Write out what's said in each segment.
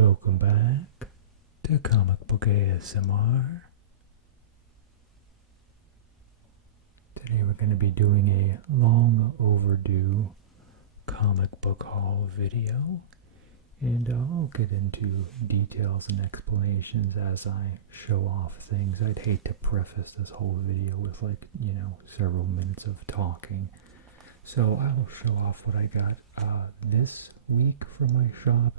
Welcome back to Comic Book ASMR. Today we're going to be doing a long overdue comic book haul video, and I'll get into details and explanations as I show off things. I'd hate to preface this whole video with several minutes of talking. So I'll show off what I got this week from my shop,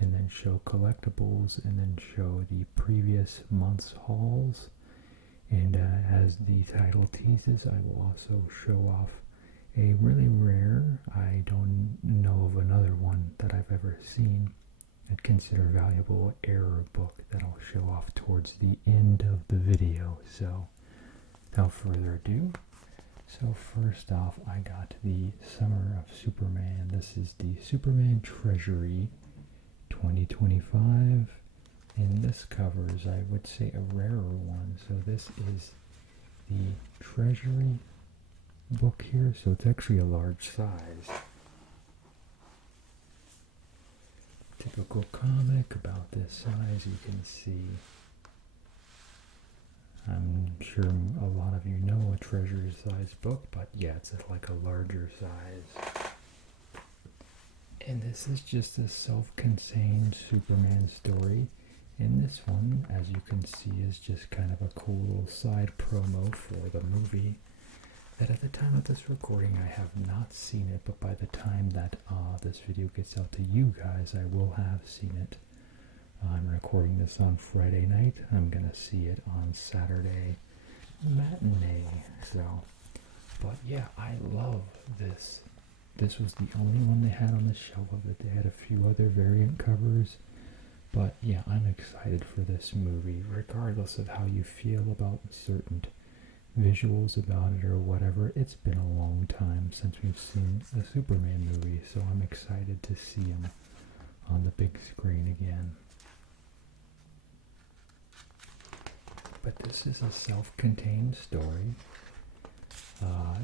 and then show collectibles, and then show the previous month's hauls. And as the title teases, I will also show off a really rare, I don't know of another one that I've ever seen, I'd consider valuable error book that I'll show off towards the end of the video. So without further ado, so first off, I got the Summer of Superman. This is the Superman Treasury 2025, and this covers, I would say, a rarer one. So this is the Treasury book here, so it's actually a large size. Typical comic about this size, you can see. I'm sure a lot of you know a Treasury size book, but yeah, it's like a larger size. And this is just a self-contained Superman story. And this one, as you can see, is just kind of a cool little side promo for the movie that at the time of this recording I have not seen it, but by the time that this video gets out to you guys, I will have seen it. I'm recording this on Friday night. I'm going to see it on Saturday matinee. But yeah, I love this. This was the only one they had on the shelf of it. They had a few other variant covers. But yeah, I'm excited for this movie, regardless of how you feel about certain visuals about it or whatever. It's been a long time since we've seen a Superman movie, so I'm excited to see him on the big screen again. But this is a self-contained story.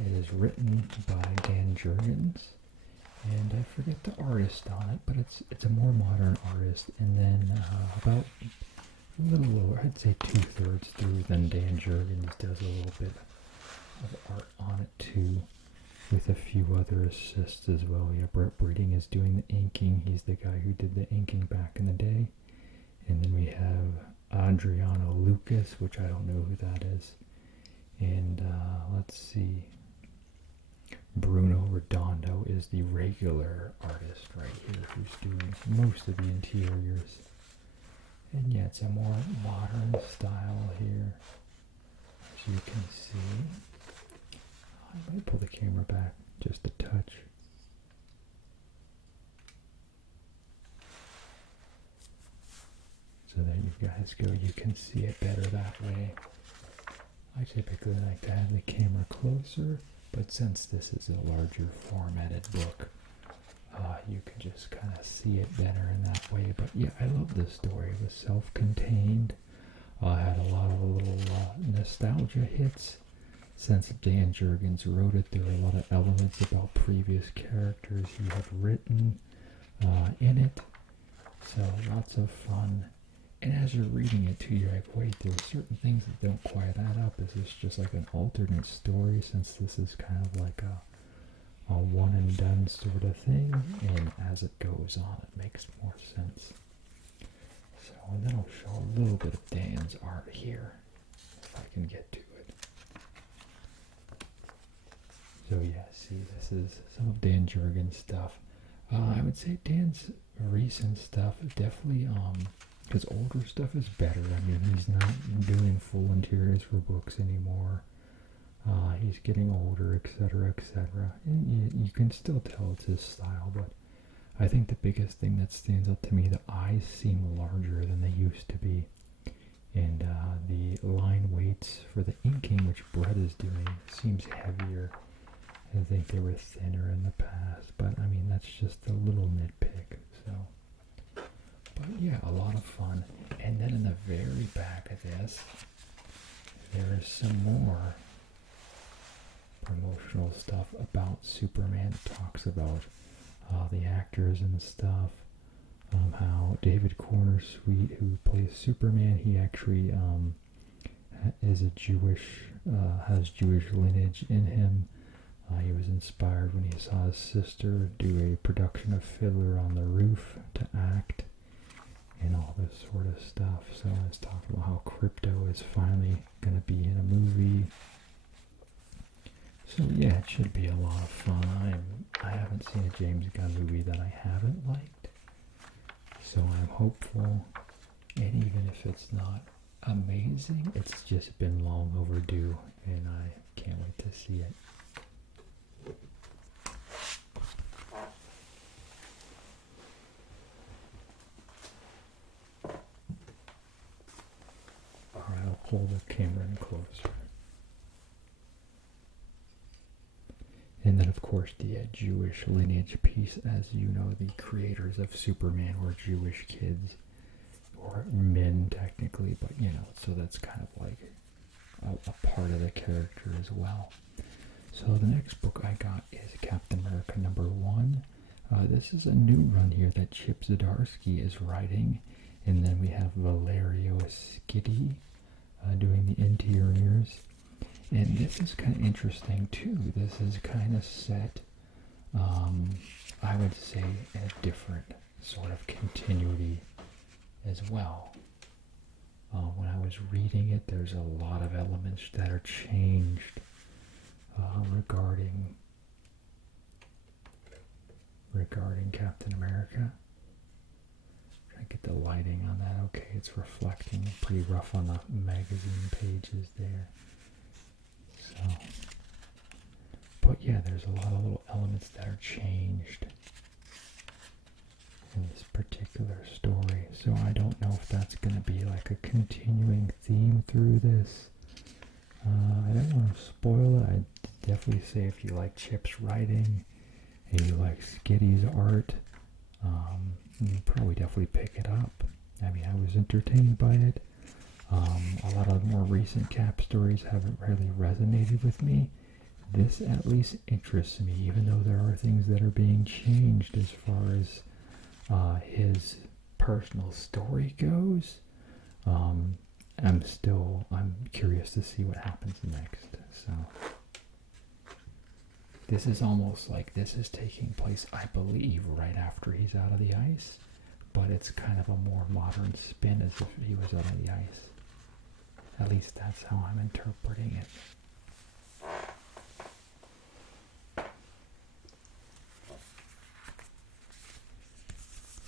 It is written by Dan Jurgens, and I forget the artist on it, but it's a more modern artist. And then about a little lower, I'd say 2/3 through, then Dan Jurgens does a little bit of art on it too, with a few other assists as well. Yeah, Brett Breeding is doing the inking. He's the guy who did the inking back in the day. And then we have Adriano Lucas, which I don't know who that is. And let's see, Bruno Redondo is the regular artist right here, who's doing most of the interiors. And yeah, it's a more modern style here, as you can see. I might pull the camera back just a touch. So there you guys go, you can see it better that way. I typically like to have the camera closer, but since this is a larger formatted book, you can just kind of see it better in that way. But yeah, I love this story. It was self-contained, had a lot of little nostalgia hits. Since Dan Jurgens wrote it, there were a lot of elements about previous characters he had written in it. So lots of fun. And as you're reading it too, you're like, wait, there are certain things that don't quite add up. Is this just like an alternate story, since this is kind of like a one and done sort of thing? And as it goes on, it makes more sense. So, and then I'll show a little bit of Dan's art here, if I can get to it. So yeah, see, this is some of Dan Jurgens' stuff. I would say Dan's recent stuff definitely, his older stuff is better. I mean, he's not doing full interiors for books anymore. He's getting older, etc., etc. And you can still tell it's his style, but I think the biggest thing that stands out to me, the eyes seem larger than they used to be. And the line weights for the inking, which Brett is doing, seems heavier. I think they were thinner in the past, but I mean, that's just a little nitpick, so. But yeah, a lot of fun. And then in the very back of this, there is some more promotional stuff about Superman. It talks about the actors and stuff, how David Cornersweet, who plays Superman, he actually is a has Jewish lineage in him. He was inspired when he saw his sister do a production of Fiddler on the Roof to act and all this sort of stuff. So I was talking about how crypto is finally going to be in a movie. So yeah, it should be a lot of fun. I haven't seen a James Gunn movie that I haven't liked. So I'm hopeful, and even if it's not amazing, it's just been long overdue, and I can't wait to see it. Alright, I'll pull the camera in closer. And then, of course, the Jewish lineage piece. As you know, the creators of Superman were Jewish kids, or men technically, but you know, so that's kind of like a part of the character as well. So the next book I got is Captain America #1. This is a new run here that Chip Zdarsky is writing, and then we have Valerio Schiti doing the interiors. And this is kind of interesting too. This is kind of set, I would say, in a different sort of continuity as well. When I was reading it, there's a lot of elements that are changed regarding Captain America. Try to get the lighting on that. Okay, it's reflecting pretty rough on the magazine pages there. So, but yeah, there's a lot of little elements that are changed in this particular story. So I don't know if that's going to be like a continuing theme through this. I don't want to spoil it. I'd definitely say if you like Chip's writing and you like Skitty's art, you probably definitely pick it up. I mean, I was entertained by it. A lot of more recent Cap stories haven't really resonated with me. This at least interests me, even though there are things that are being changed as far as his personal story goes. I'm curious to see what happens next. So this is almost like this is taking place, I believe, right after he's out of the ice, but it's kind of a more modern spin as if he was out of the ice. At least that's how I'm interpreting it.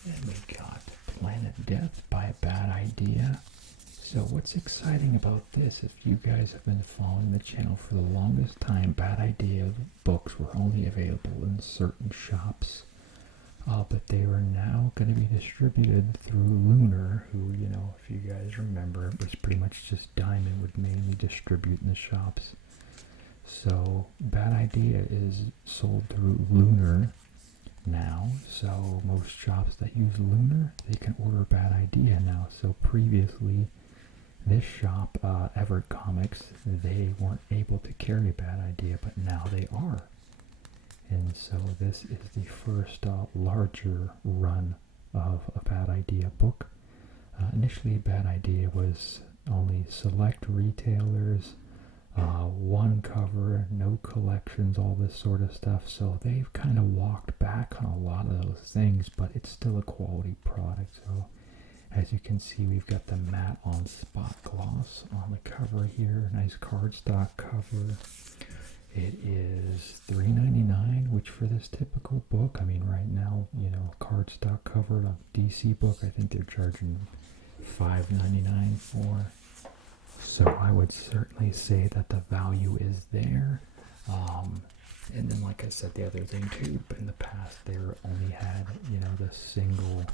And we got Planet Death by a Bad Idea. So what's exciting about this, if you guys have been following the channel for the longest time, Bad Idea books were only available in certain shops. But they are now going to be distributed through Lunar, who, you know, if you guys remember, it was pretty much just Diamond would mainly distribute in the shops. So Bad Idea is sold through Lunar now, so most shops that use Lunar, they can order Bad Idea now. So previously, this shop, Everett Comics, they weren't able to carry Bad Idea, but now they are. And so this is the first larger run of a Bad Idea book. Initially, Bad Idea was only select retailers, one cover, no collections, all this sort of stuff. So they've kind of walked back on a lot of those things, but it's still a quality product. So as you can see, we've got the matte on spot gloss on the cover here. Nice cardstock cover. It is $3.99, which for this typical book, I mean, right now, you know, cardstock cover, a DC book, I think they're charging $5.99 for. So I would certainly say that the value is there. And then, like I said, the other thing too, but in the past, they only had, you know, the single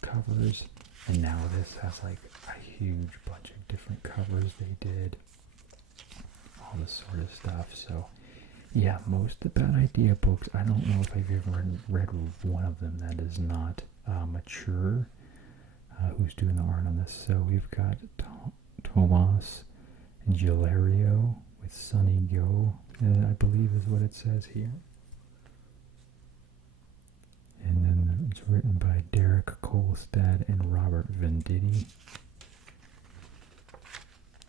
covers, and now this has like a huge bunch of different covers they did. All this sort of stuff. So yeah, most of the Bad Idea books, I don't know if I've ever read one of them that is not mature. Who's doing the art on this? So we've got Tomas Gilerio with Sunny Go, I believe is what it says here. And then It's written by Derek Kolstad and Robert Venditti.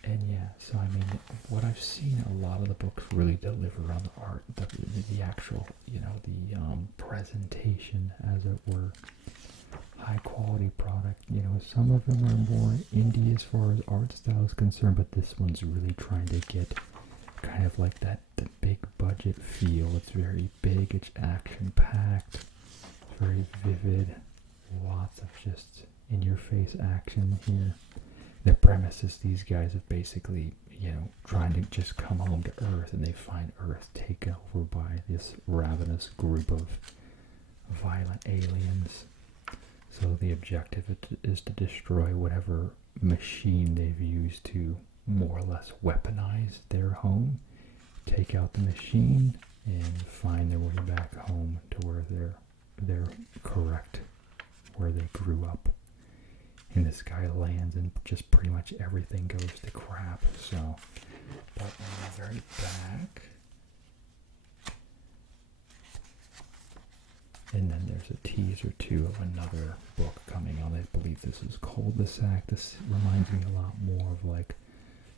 And yeah, so I mean, what I've seen, a lot of the books really deliver on the art, the actual, you know, the presentation, as it were. High quality product. You know, some of them are more indie as far as art style is concerned, but this one's really trying to get kind of like the big budget feel. It's very big, it's action packed, it's very vivid, lots of just in your face action here. The premise is these guys have basically, you know, trying to just come home to Earth, and they find Earth taken over by this ravenous group of violent aliens. So the objective is to destroy whatever machine they've used to more or less weaponize their home, take out the machine, and find their way back home to where they're correct, where they grew up. And this guy lands and just pretty much everything goes to crap. So, but on the very back, and then there's a teaser too of another book coming on. I believe this is Cul-de-sac. This reminds me a lot more of like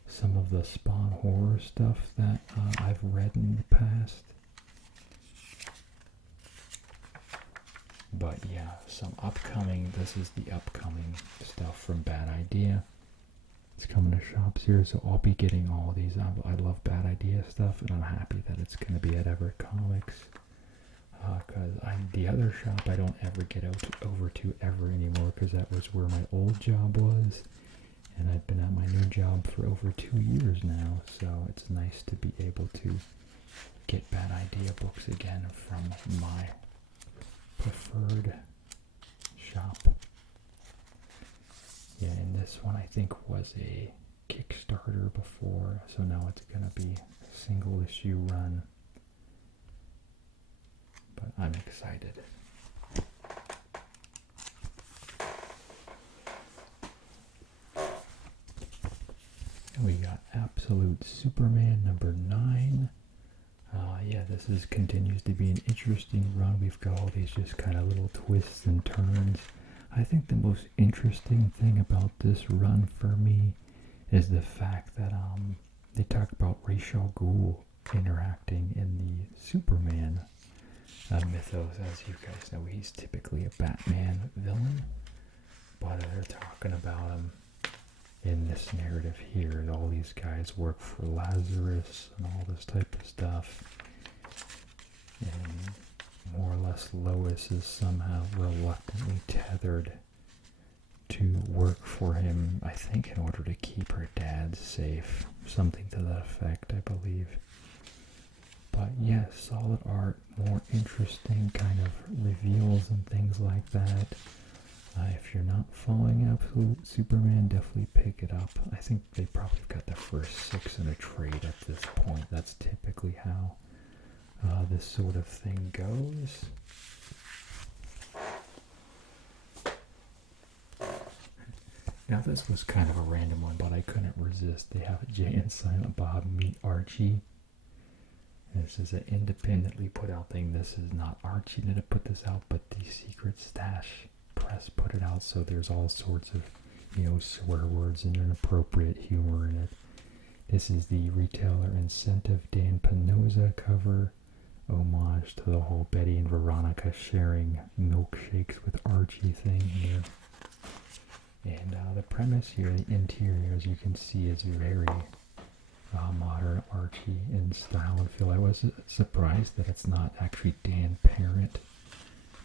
some of the Spawn horror stuff that I've read in the past. But yeah, some upcoming, this is the upcoming stuff from Bad Idea. It's coming to shops here, so I'll be getting all these. I love Bad Idea stuff, and I'm happy that it's going to be at Everett Comics. Because the other shop I don't ever get over to ever anymore, because that was where my old job was. And I've been at my new job for over 2 years now, so it's nice to be able to get Bad Idea books again from my preferred shop. Yeah, and this one I think was a Kickstarter before, so now it's gonna be a single issue run. But I'm excited. And we got Absolute Superman number 9. Yeah, this continues to be an interesting run. We've got all these just kind of little twists and turns. I think the most interesting thing about this run for me is the fact that they talk about Ra's al Ghul interacting in the Superman mythos. As you guys know, he's typically a Batman villain, but they're talking about him in this narrative here. All these guys work for Lazarus and all this type of stuff. And more or less Lois is somehow reluctantly tethered to work for him, I think in order to keep her dad safe. Something to that effect, I believe. But yes, solid art, more interesting kind of reveals and things like that. If you're not following Absolute Superman, definitely pick it up. I think they probably got the first 6 in a trade at this point. That's typically how this sort of thing goes. Now this was kind of a random one, but I couldn't resist. They have Jay and Silent Bob meet Archie. This is an independently put out thing. This is not Archie that put this out, but the Secret Stash Press put it out, so there's all sorts of, you know, swear words and inappropriate humor in it. This is the Retailer Incentive Dan Penoza cover, homage to the whole Betty and Veronica sharing milkshakes with Archie thing here. And the premise here, the interior, as you can see, is very modern Archie in style and feel. I was surprised that it's not actually Dan Parent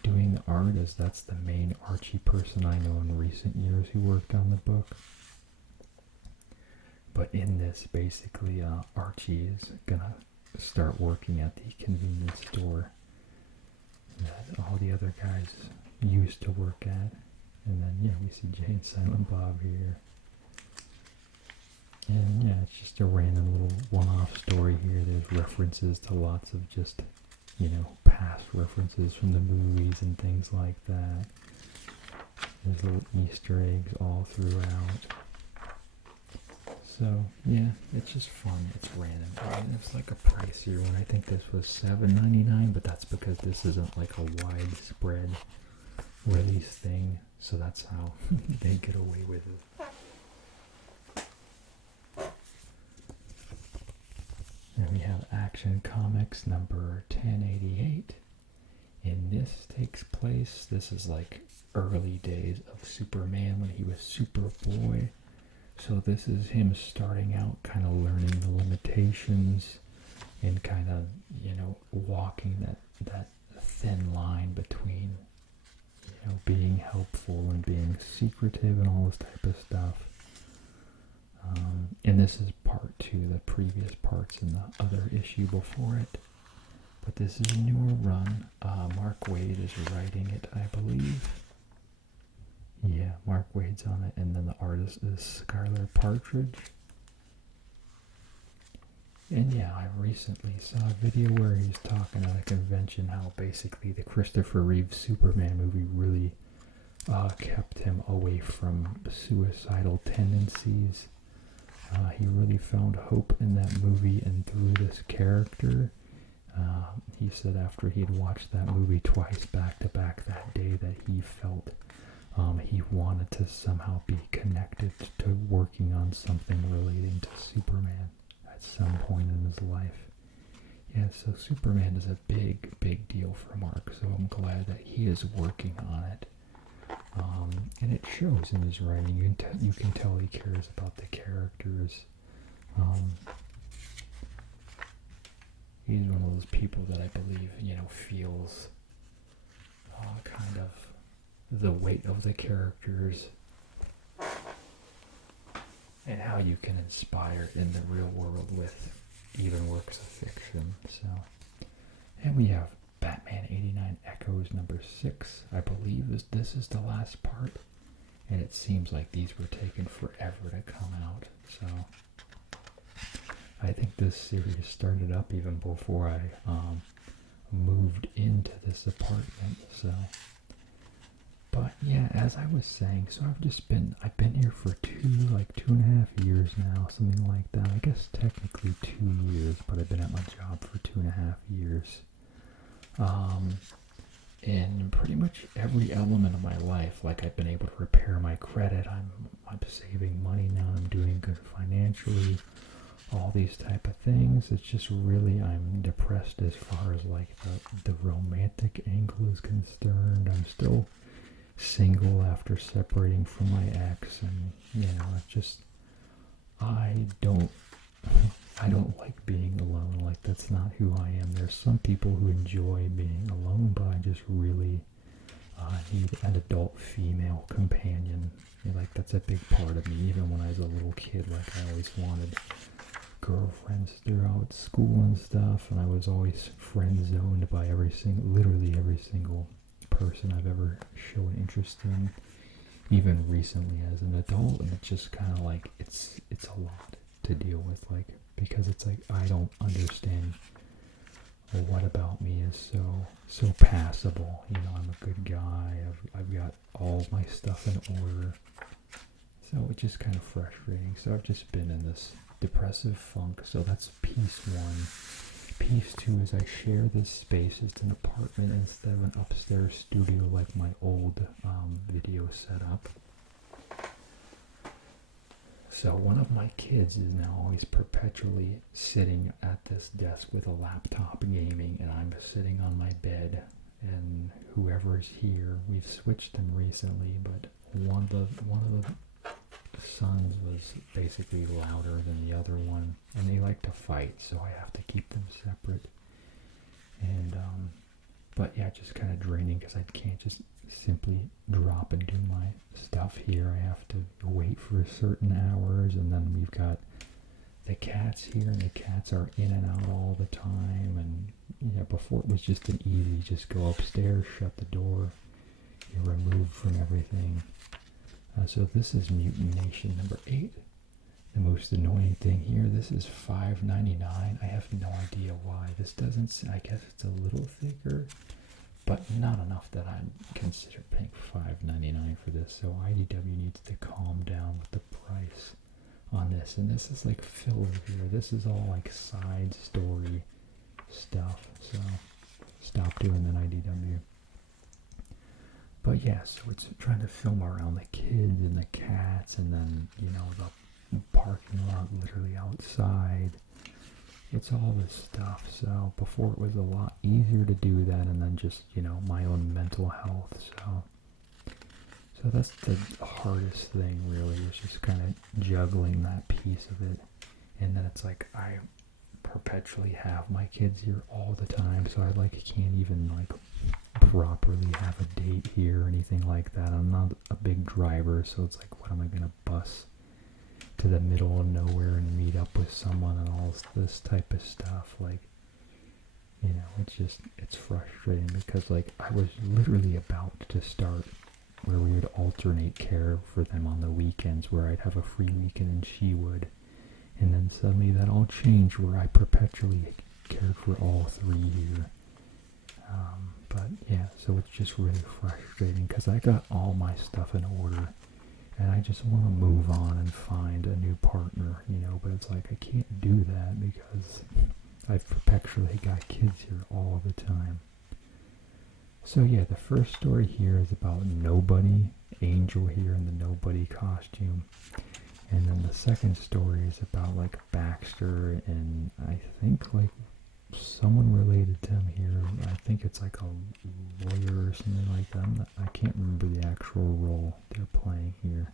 doing the art, as that's the main Archie person I know in recent years who worked on the book. But in this, basically, Archie is gonna start working at the convenience store that all the other guys used to work at. And then, yeah, we see Jay and Silent Bob here. And yeah, it's just a random little one-off story here. There's references to lots of just, you know, past references from the movies and things like that. There's little Easter eggs all throughout. So, yeah, it's just fun. It's random. I mean, it's like a pricier one. I think this was $7.99, but that's because this isn't like a widespread release thing, so that's how they get away with it. And we have Action Comics number 1088. And this takes place, this is like early days of Superman when he was Superboy. So this is him starting out, kind of learning the limitations and kind of, walking that thin line between, being helpful and being secretive and all this type of stuff. And this is part 2, the previous parts in the other issue before it. But this is a newer run. Mark Waid is writing it, I believe. Yeah, Mark Waid's on it, and then the artist is Skylar Partridge. And yeah, I recently saw a video where he's talking at a convention how basically the Christopher Reeve Superman movie really kept him away from suicidal tendencies. He really found hope in that movie and through this character. He said after he had watched that movie twice back to back that day that he felt he wanted to somehow be connected to working on something relating to Superman at some point in his life. Yeah, so Superman is a big, big deal for Mark, so I'm glad that he is working on it. And it shows in his writing. You can tell he cares about the characters. He's one of those people that I believe, feels kind of the weight of the characters and how you can inspire in the real world with even works of fiction. So, and we have Batman 89 Echoes number 6. I believe this is the last part, and it seems like these were taking forever to come out. So I think this series started up even before I moved into this apartment. So, but yeah, as I was saying, so I've been here for 2.5 years now, something like that. I guess technically 2 years, but I've been at my job for 2.5 years. In pretty much every element of my life, like I've been able to repair my credit, I'm saving money now, I'm doing good financially, all these type of things. It's just really, I'm depressed as far as like the romantic angle is concerned. I'm still single after separating from my ex, and it's just, I don't like being alone. Like, that's not who I am. There's some people who enjoy being alone, but I just really need an adult female companion. Like, that's a big part of me. Even when I was a little kid, like, I always wanted girlfriends throughout school and stuff, and I was always friend zoned by literally every single person I've ever shown interest in, even recently as an adult. And it's just kind of like, it's a lot to deal with, like, because it's like, I don't understand what about me is so passable. I'm a good guy, I've got all my stuff in order, so it's just kind of frustrating. So I've just been in this depressive funk. So that's piece 1. Piece 2 is I share this space. It's an apartment instead of an upstairs studio like my old video setup. So one of my kids is now always perpetually sitting at this desk with a laptop gaming, and I'm sitting on my bed, and whoever's here, we've switched them recently, but one of the sons was basically louder than the other one, and they like to fight, so I have to keep them separate. And but yeah, just kind of draining because I can't just simply drop and do my stuff here. I have to wait for certain hours, and then we've got the cats here, and the cats are in and out all the time. And before it was just an easy, just go upstairs, shut the door, you're removed from everything. So this is Mutant Nation number 8. The most annoying thing here, this is $5.99. I have no idea why. This doesn't, I guess it's a little thicker, but not enough that I'd consider paying $5.99 for this. So IDW needs to calm down with the price on this. And this is like filler here. This is all like side story stuff. So stop doing that, IDW. But yeah, so it's trying to film around the kids and the cats, and then, you know, the parking lot literally outside. It's all this stuff. So before it was a lot easier to do that, and then just, you know, my own mental health. So that's the hardest thing, really, is just kind of juggling that piece of it. And then it's like I perpetually have my kids here all the time, so I can't even properly have a date here or anything like that. I'm not a big driver, so it's like, what am I gonna bus to the middle of nowhere and meet up with someone and all this type of stuff? You know, it's frustrating because I was literally about to start where we would alternate care for them on the weekends, where I'd have a free weekend and she would. And then suddenly that all changed where I perpetually cared for all three here. But yeah, so it's just really frustrating because I got all my stuff in order and I just want to move on and find a new partner, you know, but it's like I can't do that because I've perpetually got kids here all the time. So yeah, the first story here is about Nobody, Angel here in the Nobody costume. And then the second story is about Baxter and I think someone related to him here. I think it's a lawyer or something like that. I can't remember the actual role they're playing here.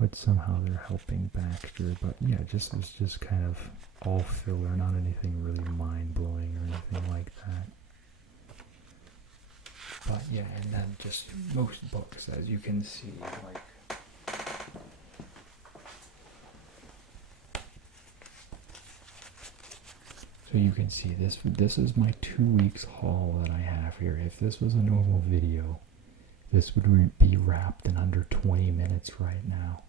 But somehow they're helping Baxter. But yeah, it's just kind of all filler, not anything really mind-blowing or anything like that. But yeah, and then just most books, as you can see, so you can see this is my 2 weeks haul that I have here. If this was a normal video, this would be wrapped in under 20 minutes right now.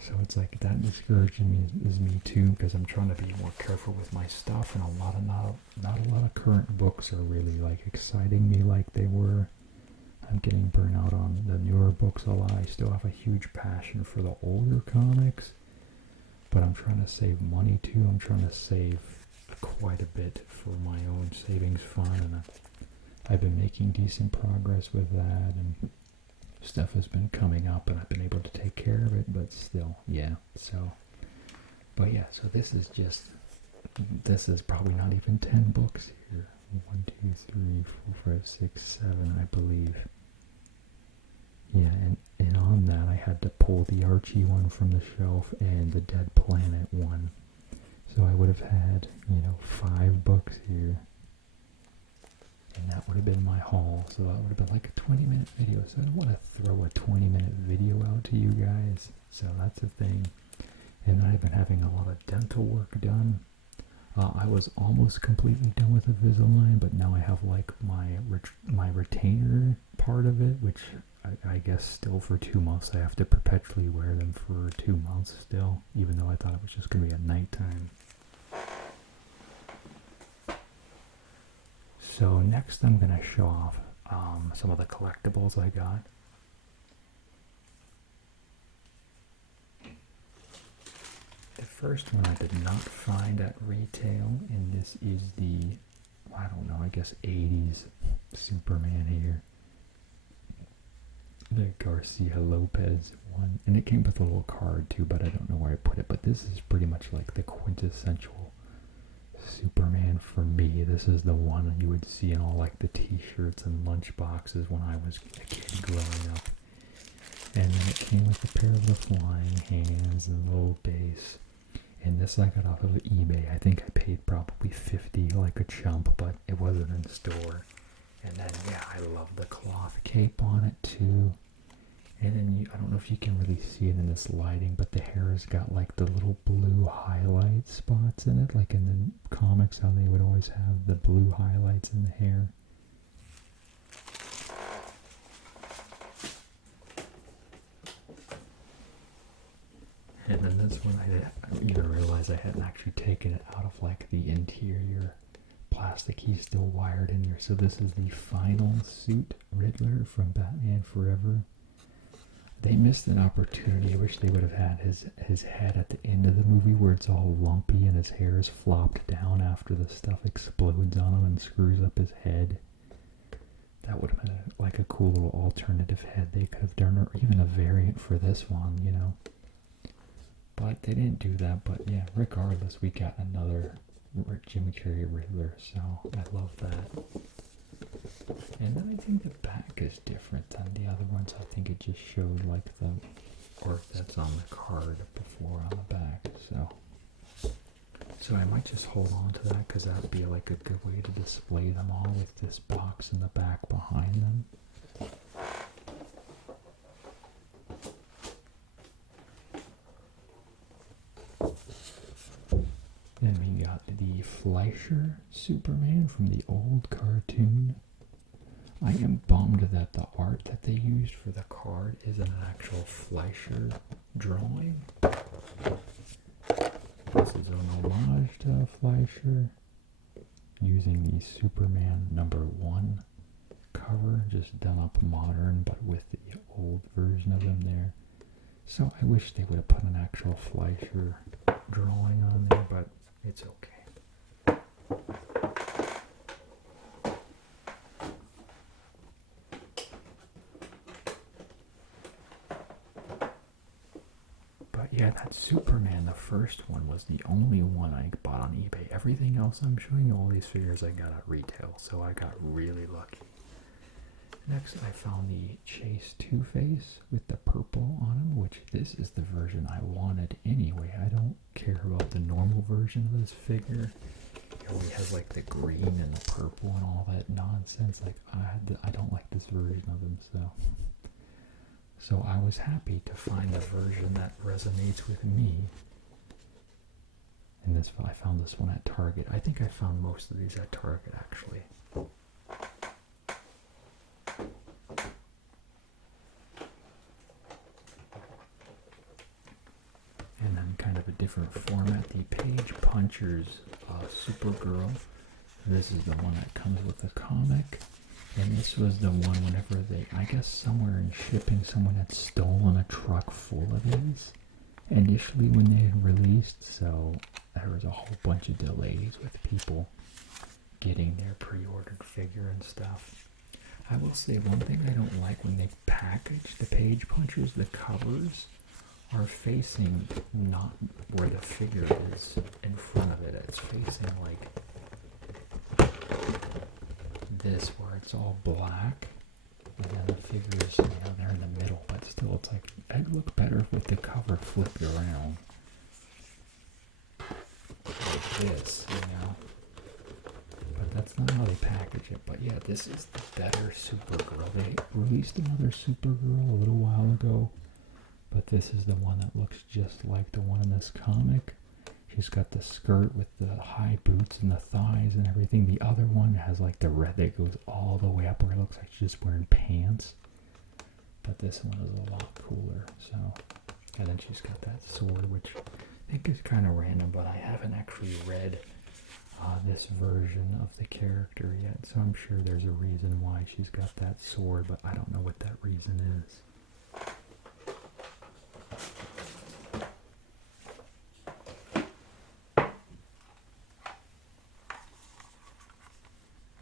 So it's that discouraging me is me too, because I'm trying to be more careful with my stuff, and not a lot of current books are really exciting me like they were. I'm getting burnt out on the newer books a lot. I still have a huge passion for the older comics, but I'm trying to save money too. I'm trying to save quite a bit for my own savings fund, and I've been making decent progress with that, and stuff has been coming up, and I've been able to take care of it, but still, yeah, so this is probably not even 10 books here. 1, 2, 3, 4, 5, 6, 7, I believe. Yeah, and on that I had to pull the Archie one from the shelf and the Dead Planet one. So I would have had, 5 books here. And that would have been my haul. So that would have been a 20-minute video. So I don't want to throw a 20-minute video out to you guys. So that's the thing. And I've been having a lot of dental work done. I was almost completely done with the Invisalign, but now I have my retainer part of it, which I guess still for 2 months. I have to perpetually wear them for 2 months still, even though I thought it was just going to be at nighttime. So next I'm going to show off some of the collectibles I got. The first one I did not find at retail, and this is the, I don't know, I guess 80s Superman here. The Garcia Lopez one. And it came with a little card too, but I don't know where I put it. But this is pretty much the quintessential Superman for me. This is the one you would see in all the t-shirts and lunch boxes when I was a kid growing up. And then it came with a pair of the flying hands and a little base. And this I got off of eBay. I think I paid probably $50 like a chump, but it wasn't in store. And then, yeah, I love the cloth cape on it too. And then I don't know if you can really see it in this lighting, but the hair has got the little blue highlight spots in it, like in the comics how they would always have the blue highlights in the hair. And then this one, I even realized I hadn't actually taken it out of the interior plastic. He's still wired in there. So this is the final suit Riddler from Batman Forever. They missed an opportunity. I wish they would have had his head at the end of the movie where it's all lumpy and his hair is flopped down after the stuff explodes on him and screws up his head. That would have been like a cool little alternative head they could have done, or even a variant for this one, you know. But they didn't do that. But yeah, regardless, we got another Jim Carrey Riddler, so I love that. And then I think the back is different than the other ones. I think it just showed like the art that's on the card before on the back. So I might just hold on to that because that would be like a good way to display them all with this box in the back behind them. Then we got the Fleischer Superman from the old cartoon. I am bummed that the art that they used for the card isn't an actual Fleischer drawing. This is an homage to Fleischer, using the Superman #1 cover, just done up modern, but with the old version of him there. So I wish they would have put an actual Fleischer drawing on there, but it's okay. But yeah, that Superman, the first one, was the only one I bought on eBay. Everything else I'm showing you, all these figures I got at retail, so I got really lucky. Next, I found the Chase Two-Face with the purple on him, which this is the version I wanted anyway. I don't care about the normal version of this figure. It only has like the green and the purple and all that nonsense. Like I don't like this version of him, so I was happy to find a version that resonates with me. And I found this one at Target. I think I found most of these at Target actually. And then kind of a different format, the Page Punchers Supergirl. This is the one that comes with the comic. And this was the one whenever they, I guess somewhere in shipping, someone had stolen a truck full of these initially when they had released. So there was a whole bunch of delays with people getting their pre-ordered figure and stuff. I will say one thing I don't like when they package the Page Punchers, the covers are facing not where the figure is in front of it. It's facing like this, where it's all black, and then the figures, you know, they're in the middle, but still it's like, it'd look better with the cover flipped around like this, you know. But that's not how they package it. But yeah, this is the better Supergirl. They released another Supergirl a little while ago, but this is the one that looks just like the one in this comic. She's got the skirt with the high boots and the thighs and everything. The other one has like the red that goes all the way up where it looks like she's just wearing pants. But this one is a lot cooler. So, and then she's got that sword, which I think is kind of random, but I haven't actually read this version of the character yet. So I'm sure there's a reason why she's got that sword, but I don't know what that reason is.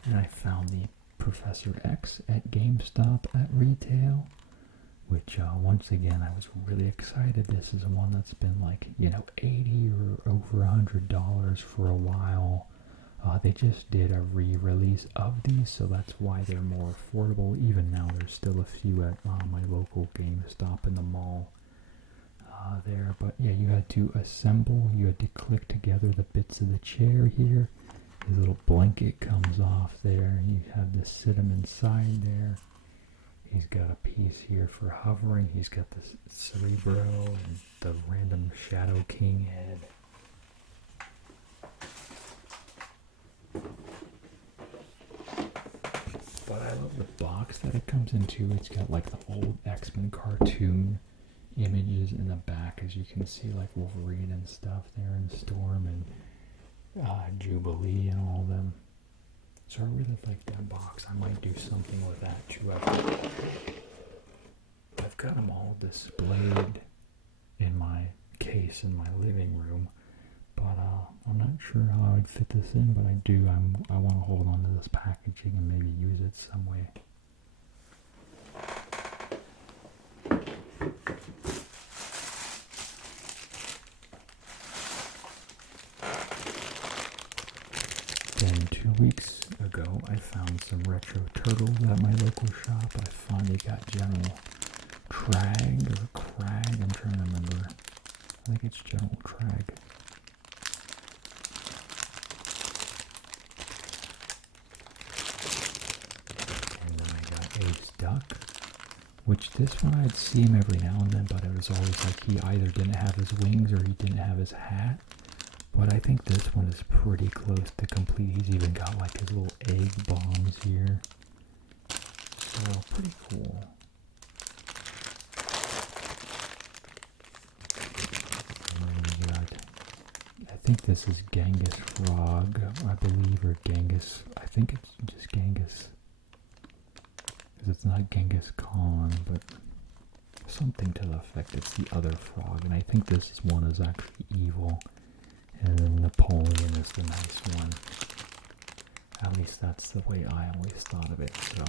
And I found the Professor X at GameStop at retail, which once again I was really excited. This is one that's been like, you know, $80 or over $100 for a while. They just did a re-release of these, so that's why they're more affordable. Even now, there's still a few at my local GameStop in the mall there. But yeah, you had to assemble, you had to click together the bits of the chair here. His little blanket comes off there. You have to sit him inside there. He's got a piece here for hovering. He's got this Cerebro and the random Shadow King head. But I love the box that it comes into. It's got like the old X-Men cartoon images in the back, as you can see, like Wolverine and stuff there, and Storm and Jubilee and all of them. So I really like that box. I might do something with that too. I've got them all displayed in my case in my living room, but I'm not sure how I'd fit this in, but I want to hold on to this packaging and maybe use it some way. weeks ago, I found some retro turtles at my local shop. I finally got General Trag or Crag, I'm trying to remember. I think it's General Trag. And then I got Ace Duck, which this one I'd see him every now and then, but it was always like he either didn't have his wings or he didn't have his hat. But I think this one is pretty close to complete. He's even got like his little egg bombs here. So pretty cool. And then we got, I think this is Genghis Frog, I believe, or Genghis. I think it's just Genghis. Because it's not Genghis Khan, but something to the effect. It's the other frog. And I think this one is actually evil. And then Napoleon is the nice one. At least that's the way I always thought of it, so.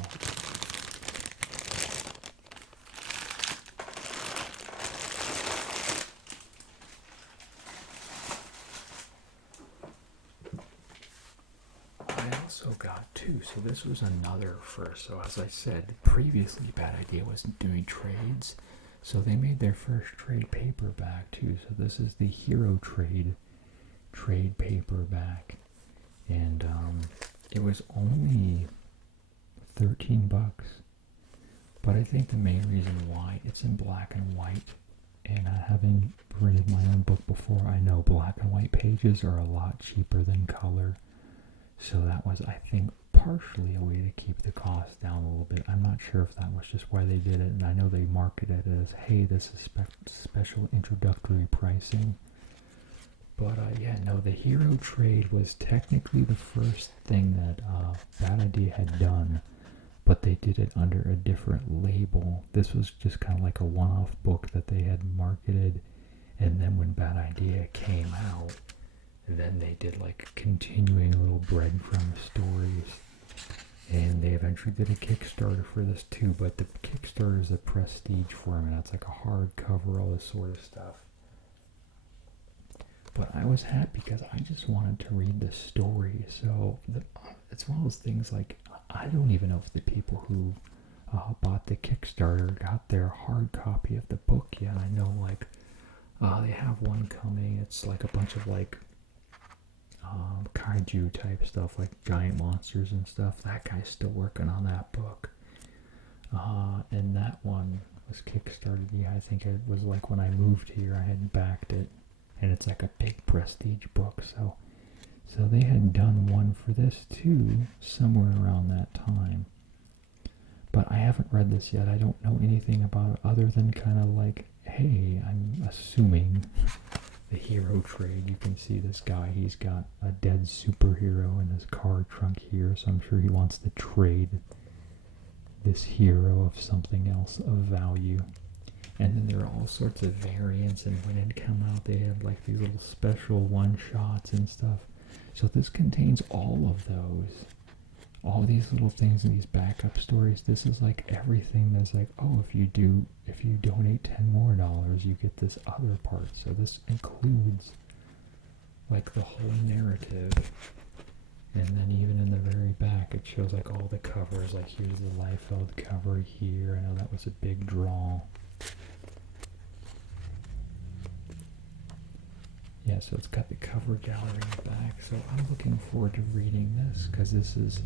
I also got two, so this was another first. So as I said, previously Bad Idea wasn't doing trades. So they made their first trade paperback too. So this is the Hero trade paperback, and it was only 13 bucks, but I think the main reason why it's in black and white, and having read my own book before, I know black and white pages are a lot cheaper than color, so that was, I think, partially a way to keep the cost down a little bit. I'm not sure if that was just why they did it, and I know they marketed it as, hey, this is special introductory pricing. But yeah, no, the Hero trade was technically the first thing that Bad Idea had done, but they did it under a different label. This was just kind of like a one-off book that they had marketed, and then when Bad Idea came out, then they did like continuing little breadcrumb stories, and they eventually did a Kickstarter for this too, but the Kickstarter is a prestige form, and that's like a hardcover, all this sort of stuff. But I was happy because I just wanted to read the story. So it's one of those things like, I don't even know if the people who bought the Kickstarter got their hard copy of the book yet. I know like they have one coming. It's like a bunch of like kaiju type stuff, like giant monsters and stuff. That guy's still working on that book. And that one was Kickstarted. Yeah, I think it was like when I moved here, I had backed it. And it's like a big prestige book, so they had done one for this too, somewhere around that time. But I haven't read this yet. I don't know anything about it other than kind of like, hey, I'm assuming the Hero trade. You can see this guy, he's got a dead superhero in his car trunk here, so I'm sure he wants to trade this hero of something else of value. And then there are all sorts of variants, and when it came out, they had like these little special one-shots and stuff. So this contains all of those. All these little things in these backup stories. This is like everything that's like, oh, if you donate $10 more, you get this other part. So this includes like the whole narrative. And then even in the very back, it shows like all the covers. Like here's the Liefeld cover here. I know that was a big draw. Yeah, so it's got the cover gallery in the back. So I'm looking forward to reading this, because this is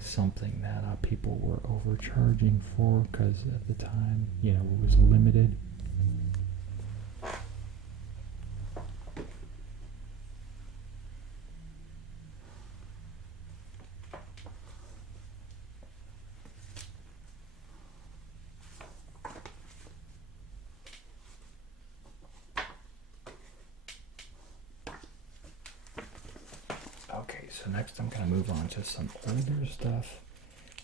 something that people were overcharging for, because at the time, you know, it was limited. Okay, so next I'm going to move on to some older stuff,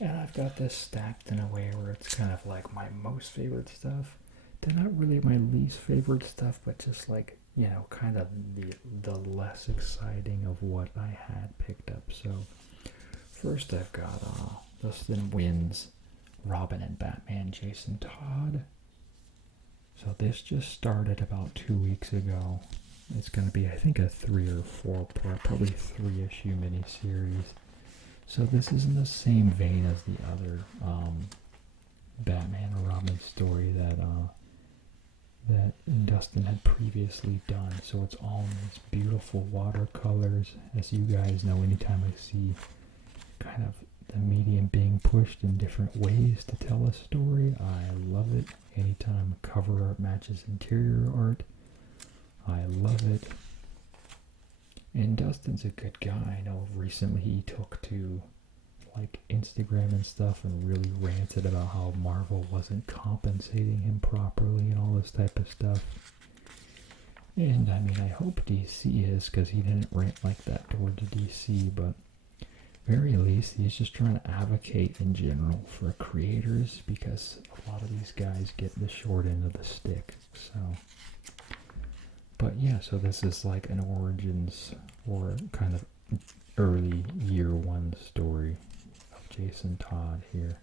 and I've got this stacked in a way where it's kind of like my most favorite stuff. They're not really my least favorite stuff, but just like, you know, kind of the less exciting of what I had picked up. So first I've got Dustin Wynn's Robin and Batman Jason Todd. So this just started about 2 weeks ago. It's going to be, I think, a 3 or 4 part, probably 3-issue miniseries. So this is in the same vein as the other Batman or Robin story that Dustin had previously done. So it's all in these beautiful watercolors. As you guys know, anytime I see kind of the medium being pushed in different ways to tell a story, I love it. Anytime cover art matches interior art, I love it. And Dustin's a good guy. I know recently he took to like Instagram and stuff and really ranted about how Marvel wasn't compensating him properly and all this type of stuff. And I mean, I hope DC is, because he didn't rant like that towards DC, but very least he's just trying to advocate in general for creators, because a lot of these guys get the short end of the stick. So, but yeah, so this is like an origins or kind of early year one story of Jason Todd here.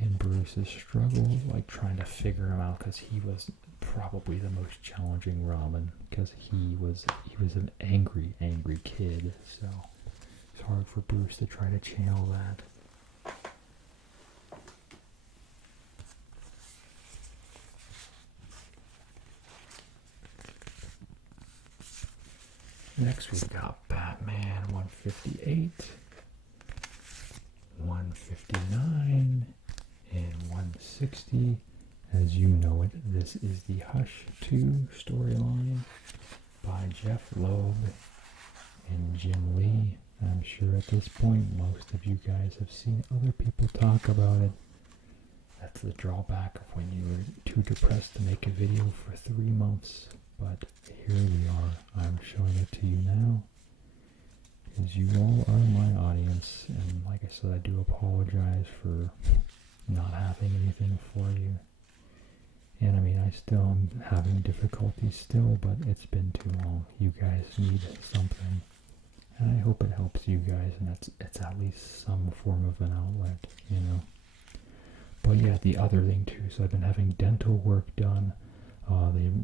And Bruce's struggle, like trying to figure him out, because he was probably the most challenging Robin, because he was an angry kid. So it's hard for Bruce to try to channel that. Next we've got Batman 158, 159, and 160. As you know it, this is the Hush 2 storyline by Jeff Loeb and Jim Lee. I'm sure at this point most of you guys have seen other people talk about it. That's the drawback of when you're too depressed to make a video for 3 months. But here we are. I'm showing it to you now, because you all are my audience, and like I said, I do apologize for not having anything for you. And I mean, I still am having difficulties still, but it's been too long. You guys need something, and I hope it helps you guys, and it's at least some form of an outlet, you know. But yeah, the other thing too, so I've been having dental work done.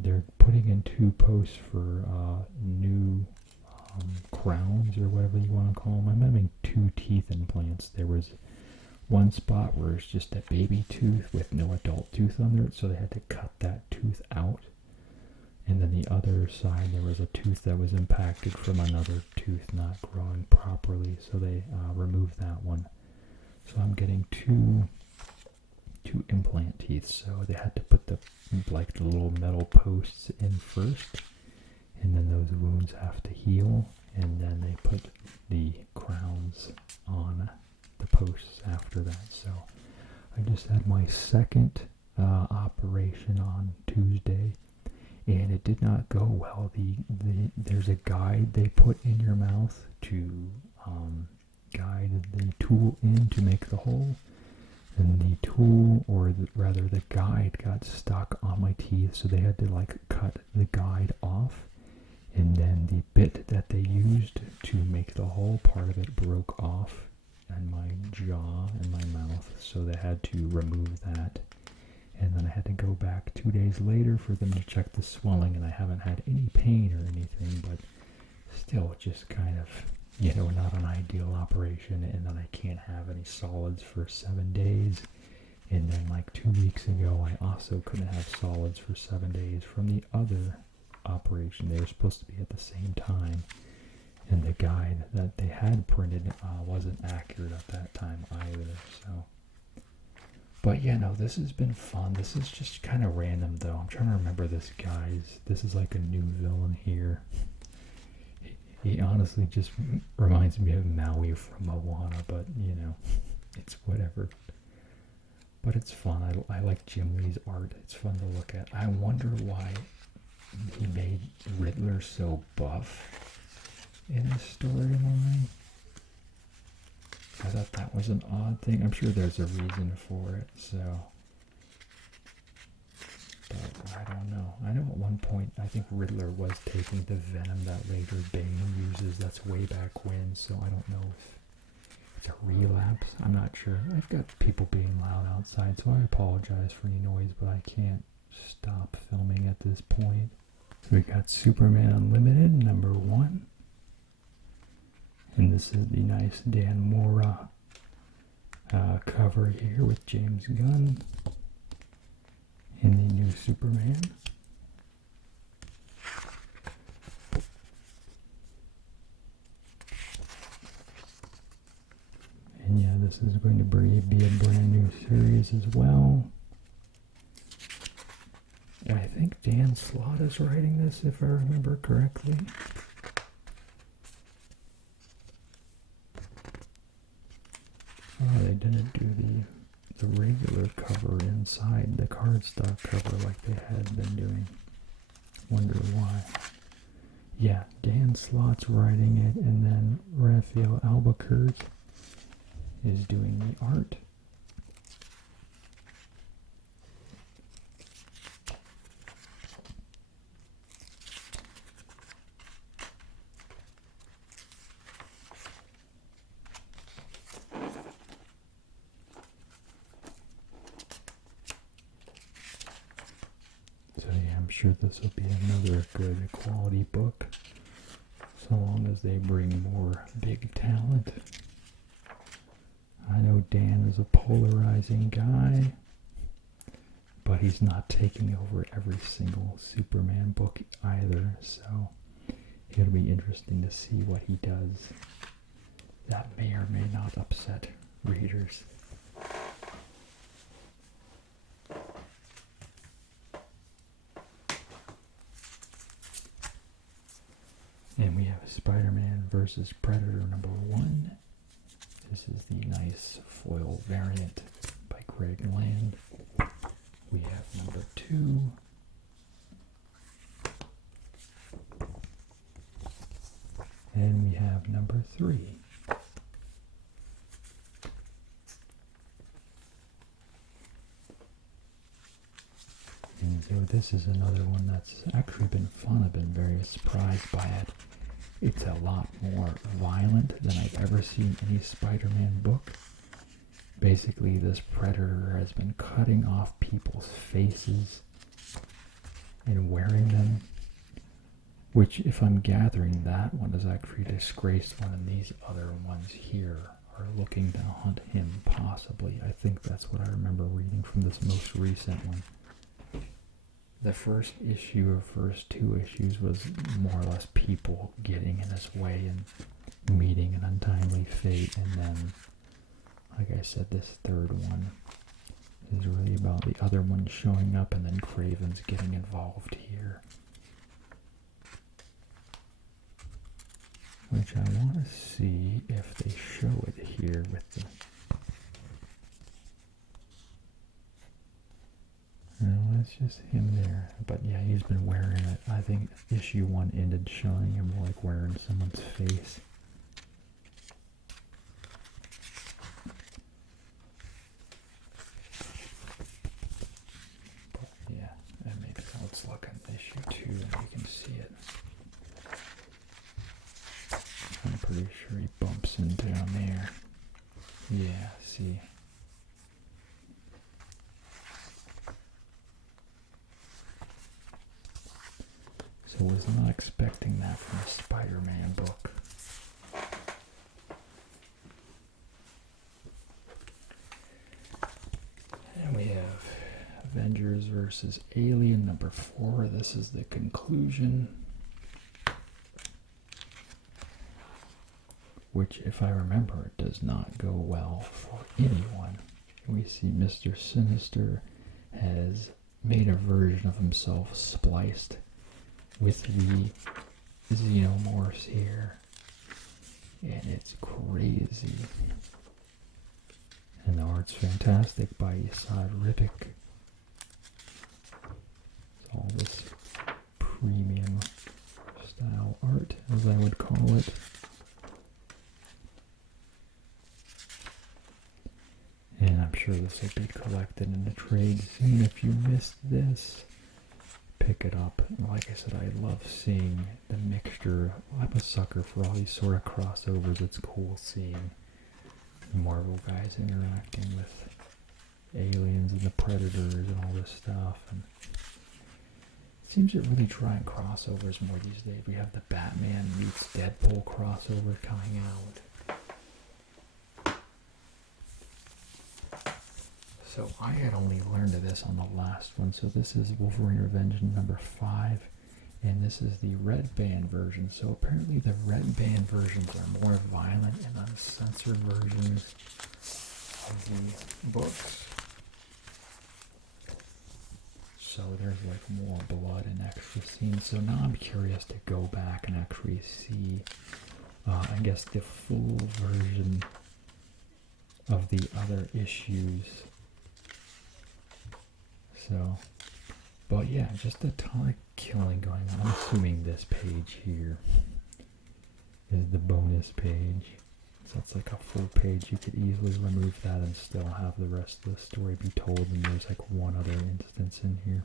They're putting in 2 posts for new crowns, or whatever you want to call them. I'm having 2 teeth implants. There was one spot where it's just a baby tooth with no adult tooth under it, so they had to cut that tooth out. And then the other side, there was a tooth that was impacted from another tooth not growing properly, so they removed that one. So I'm getting two implant teeth, so they had to put the little metal posts in first, and then those wounds have to heal, and then they put the crowns on the posts after that. So I just had my second operation on Tuesday, and it did not go well. There's a guide they put in your mouth to guide the tool in to make the hole. And the tool, or rather the guide, got stuck on my teeth, so they had to like cut the guide off. And then the bit that they used to make the hole, part of it broke off in my jaw and my mouth, so they had to remove that. And then I had to go back 2 days later for them to check the swelling, and I haven't had any pain or anything, but still just kind of, you know, not an ideal operation. And then I can't have any solids for 7 days. And then like 2 weeks ago, I also couldn't have solids for 7 days from the other operation. They were supposed to be at the same time, and the guide that they had printed wasn't accurate at that time either. So, but yeah, no, this has been fun. This is just kind of random though. I'm trying to remember this guy's. This is like a new villain here. He honestly just reminds me of Maui from Moana, but you know, it's whatever. But it's fun. I like Jim Lee's art. It's fun to look at. I wonder why he made Riddler so buff in the storyline. I thought that was an odd thing. I'm sure there's a reason for it, so. But I don't know. I know at one point, I think Riddler was taking the venom that later Bane uses. That's way back when, so I don't know if it's a relapse. I'm not sure. I've got people being loud outside, so I apologize for any noise, but I can't stop filming at this point. So we got Superman Unlimited, number 1. And this is the nice Dan Mora cover here with James Gunn in the new Superman. And yeah, this is going to be a brand new series as well. And I think Dan Slott is writing this, if I remember correctly. Oh, they didn't do the regular cover inside the cardstock cover like they had been doing. Wonder why. Yeah, Dan Slott's writing it, and then Raphael Albuquerque is doing the art. So yeah, I'm sure this will be another good quality book, so long as they bring more big talent. I know Dan is a polarizing guy, but he's not taking over every single Superman book either, so it'll be interesting to see what he does. That may or may not upset readers. And we have Spider-Man versus Predator number 1. This is the nice foil variant by Greg Land. We have number 2. And we have number 3. And so this is another one that's actually been fun. I've been very surprised by it. It's a lot more violent than I've ever seen any Spider-Man book. Basically, this Predator has been cutting off people's faces and wearing them, which, if I'm gathering, that one is actually a disgraced one, and these other ones here are looking to hunt him, possibly. I think that's what I remember reading from this most recent one. The first issue or first 2 issues was more or less people getting in his way and meeting an untimely fate, and then, like I said, this third one is really about the other one showing up and then Craven's getting involved here. Which I want to see if they show it here with the... No, that's just him there. But yeah, he's been wearing it. I think issue 1 ended showing him like wearing someone's face. But yeah, that makes how it's looking. Issue 2, and you can see it. I'm pretty sure he bumps him down there. Yeah, see. So was not expecting that from a Spider-Man book. And we have Avengers versus Alien number 4. This is the conclusion. Which, if I remember, does not go well for anyone. We see Mr. Sinister has made a version of himself spliced with the xenomorphs here, and it's crazy. And the art's fantastic by Esad Ribic. It's all this premium style art, as I would call it. And I'm sure this will be collected in a trade soon. If you missed this, pick it up. Like I said, I love seeing the mixture. I'm a sucker for all these sort of crossovers. It's cool seeing the Marvel guys interacting with aliens and the Predators and all this stuff. And Seems to really try and crossovers more these days. We have the Batman meets Deadpool crossover coming out. So I had only learned of this on the last one. So this is Wolverine Revenge number 5. And this is the red band version. So apparently the red band versions are more violent and uncensored versions of the books. So there's like more blood and extra scenes. So now I'm curious to go back and actually see, I guess, the full version of the other issues. So, but yeah, just a ton of killing going on. I'm assuming this page here is the bonus page. So it's like a full page. You could easily remove that and still have the rest of the story be told. And there's like one other instance in here.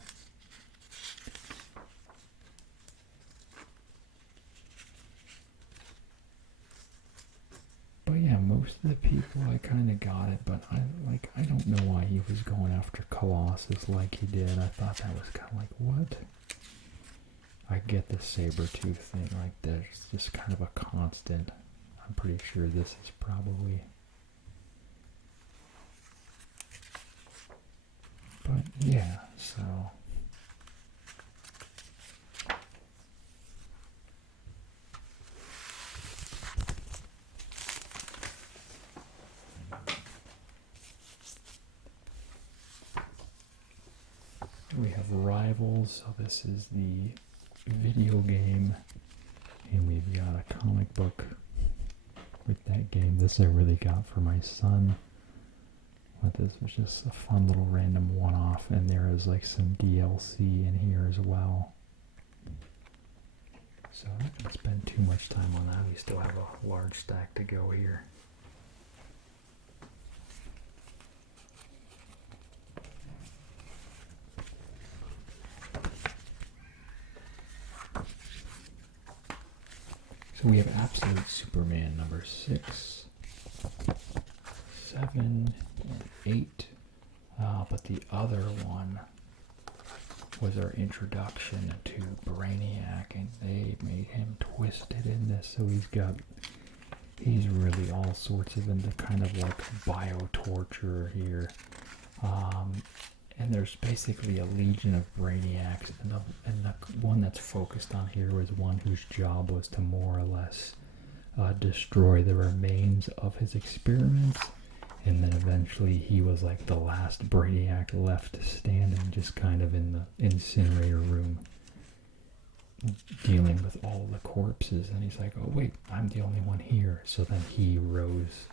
But yeah, most of the people I kind of got it, but I don't know why he was going after Colossus like he did. I thought that was kind of like, what? I get the Sabretooth thing, like there's just kind of a constant. I'm pretty sure this is probably. But yeah, so. We have Rivals, so this is the video game, and we've got a comic book with that game. This I really got for my son. But this was just a fun little random one-off, and there is like some DLC in here as well. So I'm not going to spend too much time on that. We still have a large stack to go here. So we have Absolute Superman number 6, 7, and 8. But the other one was our introduction to Brainiac, and they made him twisted in this. So he's really all sorts of into kind of like bio-torture here. And there's basically a legion of Brainiacs, and the one that's focused on here was one whose job was to more or less destroy the remains of his experiments, and then eventually he was like the last Brainiac left standing, just kind of in the incinerator room, dealing with all the corpses, and he's like, oh wait, I'm the only one here. So then he rose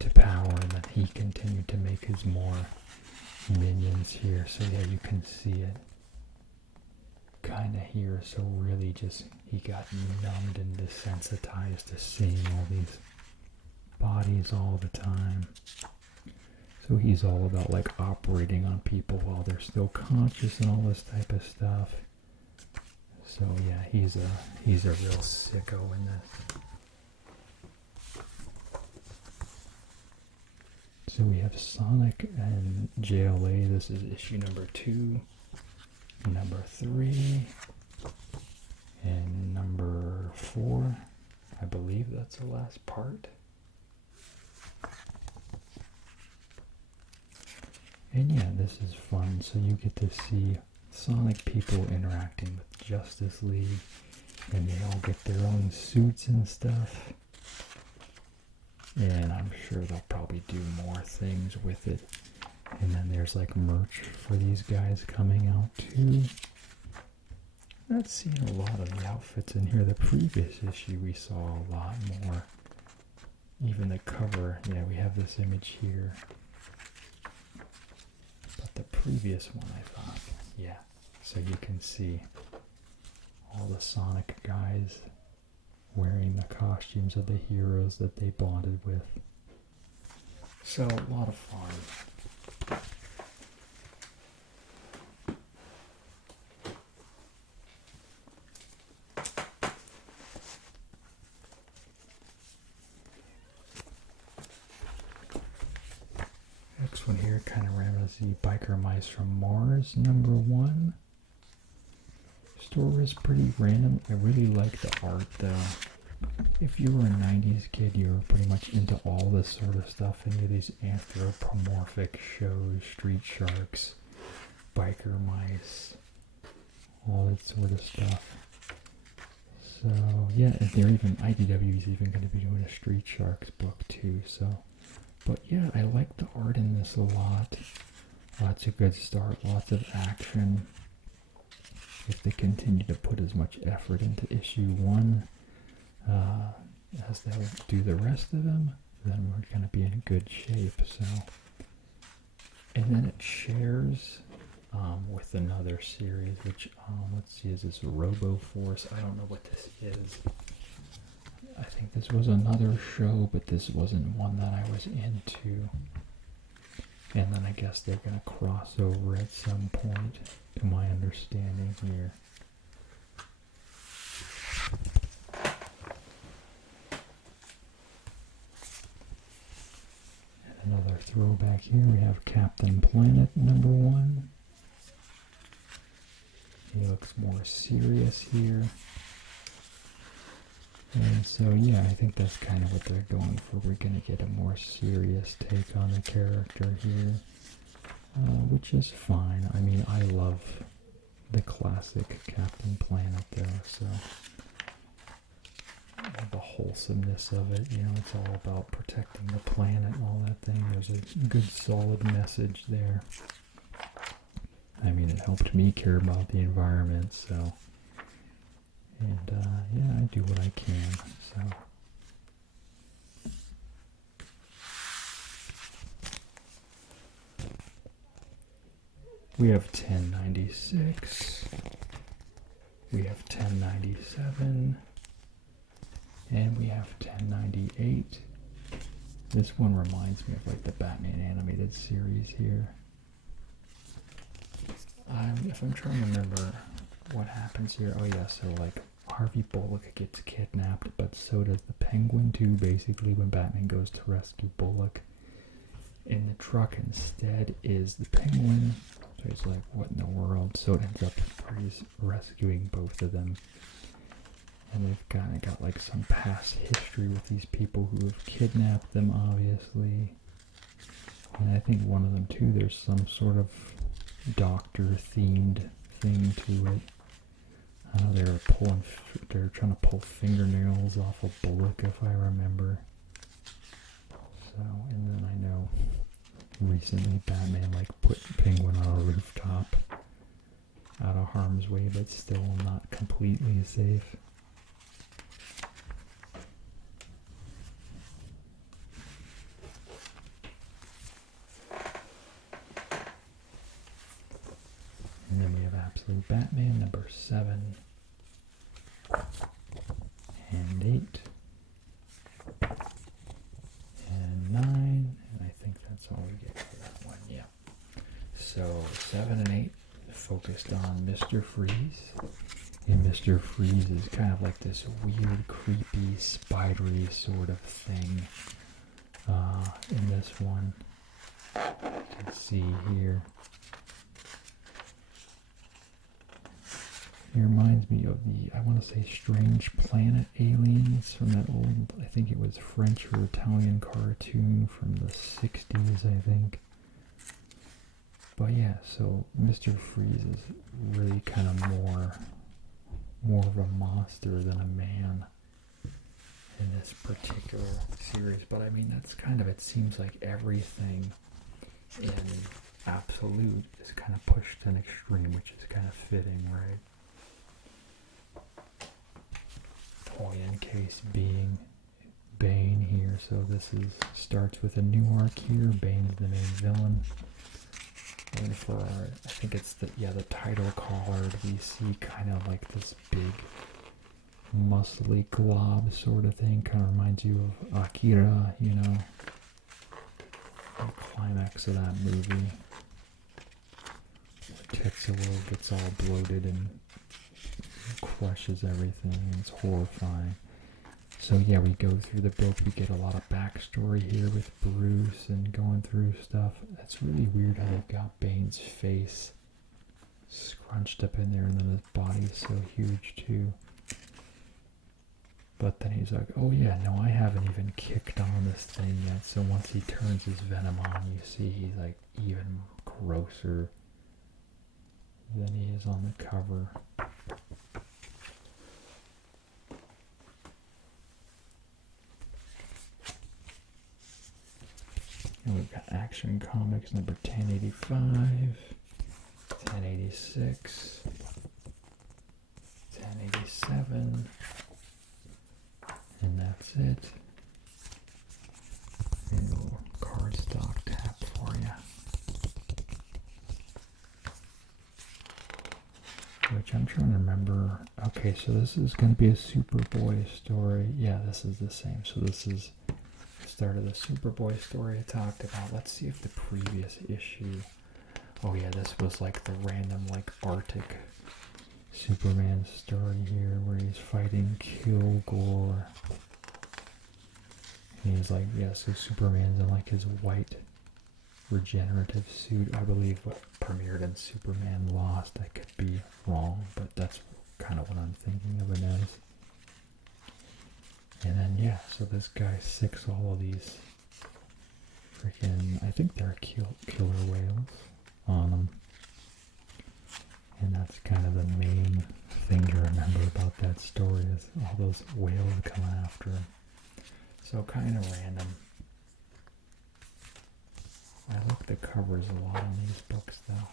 to power, and then he continued to make his more minions here. So yeah, you can see it kind of here. So really just he got numbed and desensitized to seeing all these bodies all the time. So he's all about like operating on people while they're still conscious and all this type of stuff. So yeah, he's a real sicko in this. So we have Sonic and JLA. This is issue number 2, number 3, and number 4. I believe that's the last part. And yeah, this is fun. So you get to see Sonic people interacting with Justice League, and they all get their own suits and stuff. And I'm sure they'll probably do more things with it. And then there's like merch for these guys coming out too. Not seeing a lot of the outfits in here. The previous issue we saw a lot more. Even the cover, yeah, we have this image here. But the previous one, I thought, yeah. So you can see all the Sonic guys wearing the costumes of the heroes that they bonded with. So, a lot of fun. Next one here kind of reminds the Biker Mice from Mars, number 1. story is pretty random. I really like the art though. If you were a 90s kid, you were pretty much into all this sort of stuff, any of these anthropomorphic shows, Street Sharks, Biker Mice, all that sort of stuff. So, yeah, and IDW is even going to be doing a Street Sharks book too, so. But yeah, I like the art in this a lot. It's a good start, lots of action. If they continue to put as much effort into issue 1, as they do the rest of them, then we're going to be in good shape. So, and then it shares with another series, which let's see, is this Robo Force? I don't know what this is. I think this was another show, but this wasn't one that I was into. And then I guess they're going to cross over at some point, to my understanding here. Another throwback here, we have Captain Planet #1. He looks more serious here. And so, yeah, I think that's kind of what they're going for. We're going to get a more serious take on the character here, which is fine. I mean, I love the classic Captain Planet, though, so the wholesomeness of it, you know, it's all about protecting the planet and all that thing. There's a good, solid message there. I mean, it helped me care about the environment, so... And, yeah, I do what I can, so. We have 1096. We have 1097. And we have 1098. This one reminds me of, like, the Batman animated series here. If I'm trying to remember what happens here. Oh yeah, so like Harvey Bullock gets kidnapped, but so does the Penguin too, basically, when Batman goes to rescue Bullock. In the truck instead is the Penguin. So he's like, what in the world? So it ends up he's rescuing both of them. And they've kind of got like some past history with these people who have kidnapped them, obviously. And I think one of them too, there's some sort of doctor-themed thing to it. They're trying to pull fingernails off of Bullock, if I remember. So, and then I know recently Batman like put Penguin on a rooftop out of harm's way, but still not completely safe. And then we have Absolute Batman #7 and 8 and 9, and I think that's all we get for that one. Yeah. So 7 and 8 focused on Mr. Freeze, and Mr. Freeze is kind of like this weird, creepy, spidery sort of thing. In this one, you can see here. It reminds me of the, I want to say, Strange Planet aliens from that old, I think it was French or Italian cartoon from the 60s, I think. But yeah, so Mr. Freeze is really kind of more of a monster than a man in this particular series. But I mean, that's kind of, it seems like everything in Absolute is kind of pushed to an extreme, which is kind of fitting, right? Toy case being Bane here, so this starts with a new arc here. Bane's the main villain, and for our, I think it's the title card, we see kind of like this big muscly glob sort of thing. Kind of reminds you of Akira, you know, the climax of that movie. Tetsuo gets all bloated and crushes everything, and it's horrifying. So yeah, we go through the book, we get a lot of backstory here with Bruce and going through stuff. It's really weird how they've got Bane's face scrunched up in there, and then his body's so huge too. But then he's like, oh yeah, no, I haven't even kicked on this thing yet. So once he turns his venom on, you see he's like even grosser than he is on the cover. And we've got Action Comics number 1085, 1086, 1087, and that's it. And a little cardstock tap for you. Which I'm trying to remember. Okay, so this is going to be a Superboy story. Yeah, this is the same. So this is the start of the Superboy story I talked about. Let's see if the previous issue... Oh yeah, this was like the random like Arctic Superman story here where he's fighting Kilgore. And he's like, yeah, so Superman's in like his white regenerative suit, I believe, what premiered in Superman Lost. I could be wrong, but that's kind of what I'm thinking of it as. And then, yeah, so this guy sicks all of these freaking, I think they're killer whales on them. And that's kind of the main thing to remember about that story is all those whales coming after him. So kind of random. I like the covers a lot on these books though.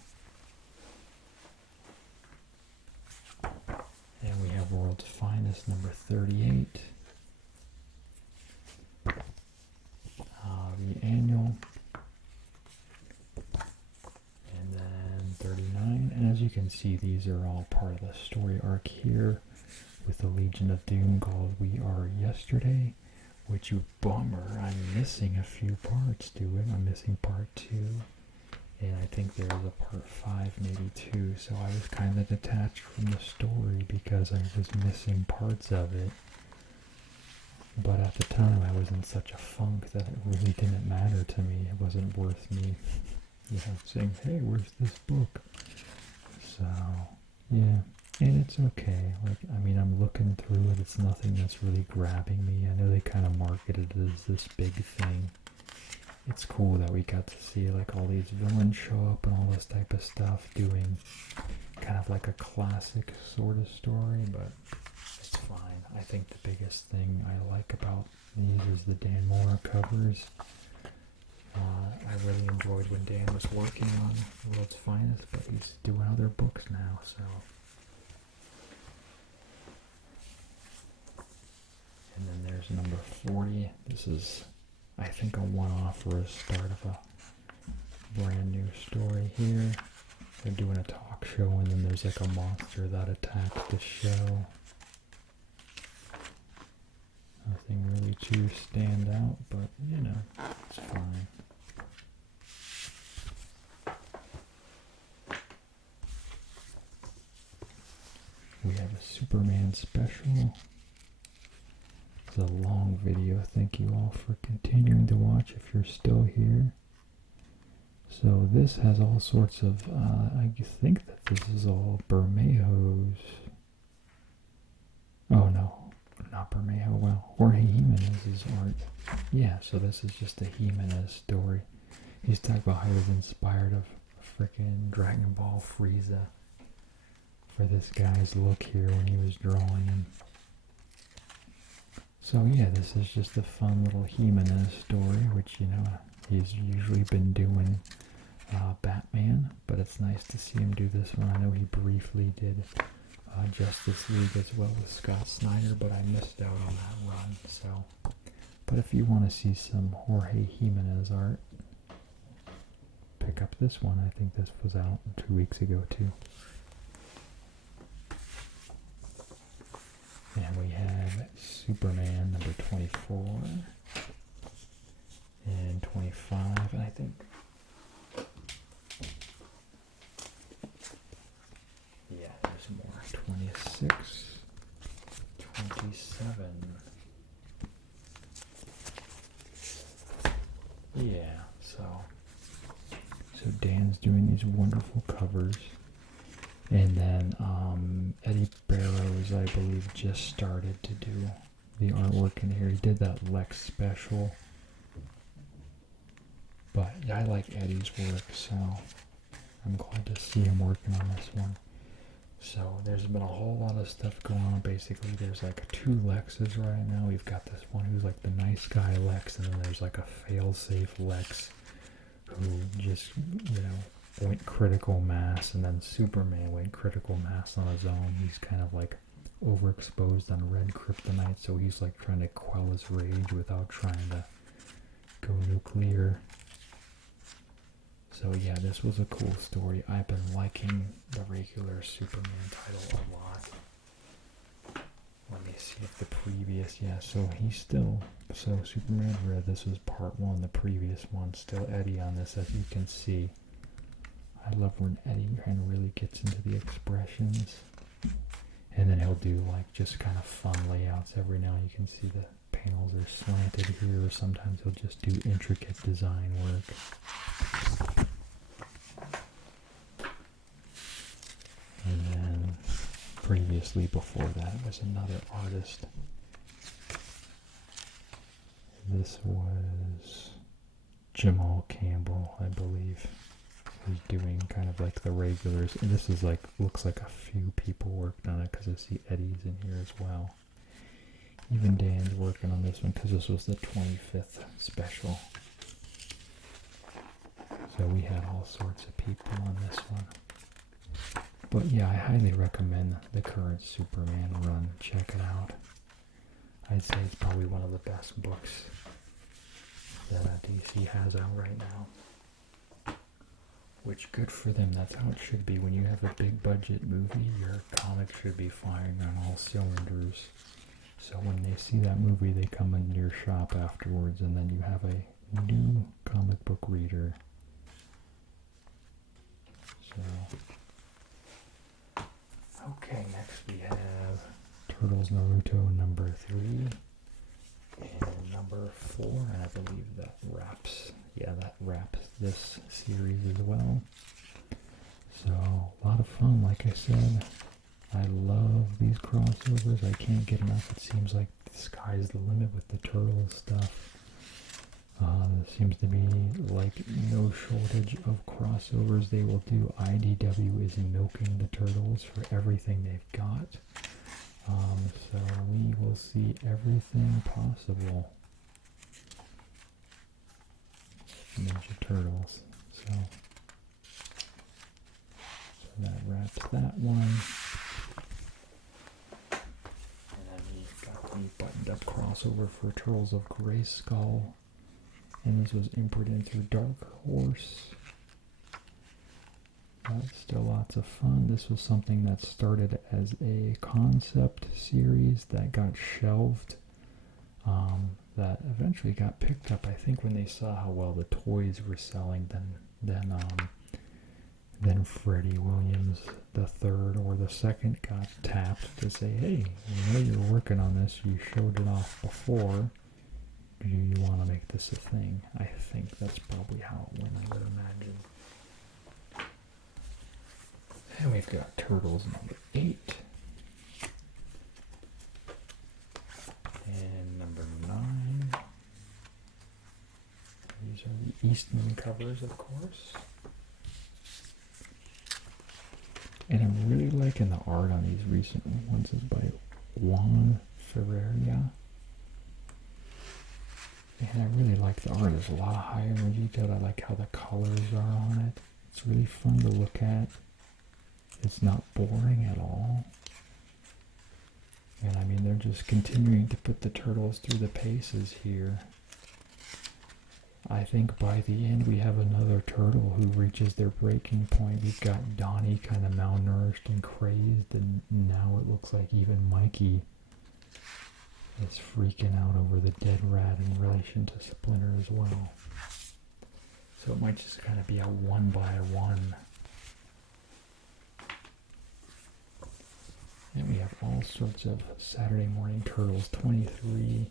And we have World's Finest number 38. The annual. And then 39. And as you can see, these are all part of the story arc here with the Legion of Doom called We Are Yesterday. Which, bummer, I'm missing a few parts to it. I'm missing part 2, and I think there's a part 5, maybe 2, so I was kind of detached from the story because I was missing parts of it. But at the time, I was in such a funk that it really didn't matter to me. It wasn't worth me, saying, hey, where's this book? So, yeah. And it's okay. Like, I mean, I'm looking through it. It's nothing that's really grabbing me. I know they kind of marketed it as this big thing. It's cool that we got to see, like, all these villains show up and all this type of stuff, doing kind of like a classic sort of story, but it's fine. I think the biggest thing I like about these is the Dan Mora covers. I really enjoyed when Dan was working on World's Finest, but he's doing other books now, so... And then there's number 40. This is, I think, a one-off or a start of a brand new story here. They're doing a talk show, and then there's like a monster that attacks the show. Nothing really too stand out, but, it's fine. We have a Superman special. A long video. Thank you all for continuing to watch if you're still here. So this has all sorts of, I think that this is all Bermejo's. Oh no, not Bermejo. Well, Jorge Jimenez's art. Yeah, so this is just a Jimenez story. He's talking about how he was inspired of freaking Dragon Ball Frieza for this guy's look here when he was drawing him. So yeah, this is just a fun little Jimenez story, which, he's usually been doing Batman, but it's nice to see him do this one. I know he briefly did Justice League as well with Scott Snyder, but I missed out on that run, so. But if you want to see some Jorge Jimenez art, pick up this one. I think this was out 2 weeks ago too. And we have Superman number 24 and 25, and I think there's more. 26, 27. So Dan's doing these wonderful covers. And then Eddie Barrows, I believe, just started to do the artwork in here. He did that Lex special. But I like Eddie's work, so I'm glad to see him working on this one. So there's been a whole lot of stuff going on. Basically, there's like 2 Lexes right now. We've got this one who's like the nice guy Lex, and then there's like a fail-safe Lex who just, went critical mass, and then Superman went critical mass on his own. He's kind of like overexposed on red kryptonite, so he's like trying to quell his rage without trying to go nuclear. So yeah, this was a cool story. I've been liking the regular Superman title a lot. Let me see if the previous, so he's still, Superman Red, this was part 1, the previous one, still Eddie on this, as you can see. I love when Eddie kind of really gets into the expressions. And then he'll do like just kind of fun layouts every now. You can see the panels are slanted here, or sometimes he'll just do intricate design work. And then previously before that was another artist. This was Jamal Campbell, I believe. He's doing kind of like the regulars, and this is like, looks like a few people worked on it, because I see Eddie's in here as well. Even Dan's working on this one, because this was the 25th special. So we had all sorts of people on this one. But yeah, I highly recommend the current Superman run. Check it out. I'd say it's probably one of the best books that DC has out right now. Which, good for them. That's how it should be. When you have a big budget movie, your comic should be firing on all cylinders. So when they see that movie, they come into your shop afterwards, and then you have a new comic book reader. So, okay, next we have Turtles Naruto number 3 and number 4, and I believe that wraps this series as well. So, a lot of fun, like I said. I love these crossovers. I can't get enough. It seems like the sky's the limit with the Turtles stuff. There seems to be like no shortage of crossovers they will do. IDW is milking the Turtles for everything they've got. So we will see everything possible. Ninja Turtles. So that wraps that one. And then we've got the buttoned up crossover for Turtles of Grayskull. And this was imprinted through Dark Horse. That's still lots of fun. This was something that started as a concept series that got shelved. That eventually got picked up, I think, when they saw how well the toys were selling. Then Freddie Williams the third or the second got tapped to say, hey, you're working on this. You showed it off before. Do you want to make this a thing? I think that's probably how it went, I would imagine. And we've got Turtles number 8. And number 9. These are the Eastman covers, of course. And I'm really liking the art on these recent ones. It's by Juan Ferreira. And I really like the art. There's a lot of high energy to it. I like how the colors are on it. It's really fun to look at. It's not boring at all. And I mean, they're just continuing to put the Turtles through the paces here. I think by the end we have another turtle who reaches their breaking point. We've got Donnie kind of malnourished and crazed, and now it looks like even Mikey is freaking out over the dead rat in relation to Splinter as well. So it might just kind of be a 1-by-1. And we have all sorts of Saturday Morning Turtles, 23,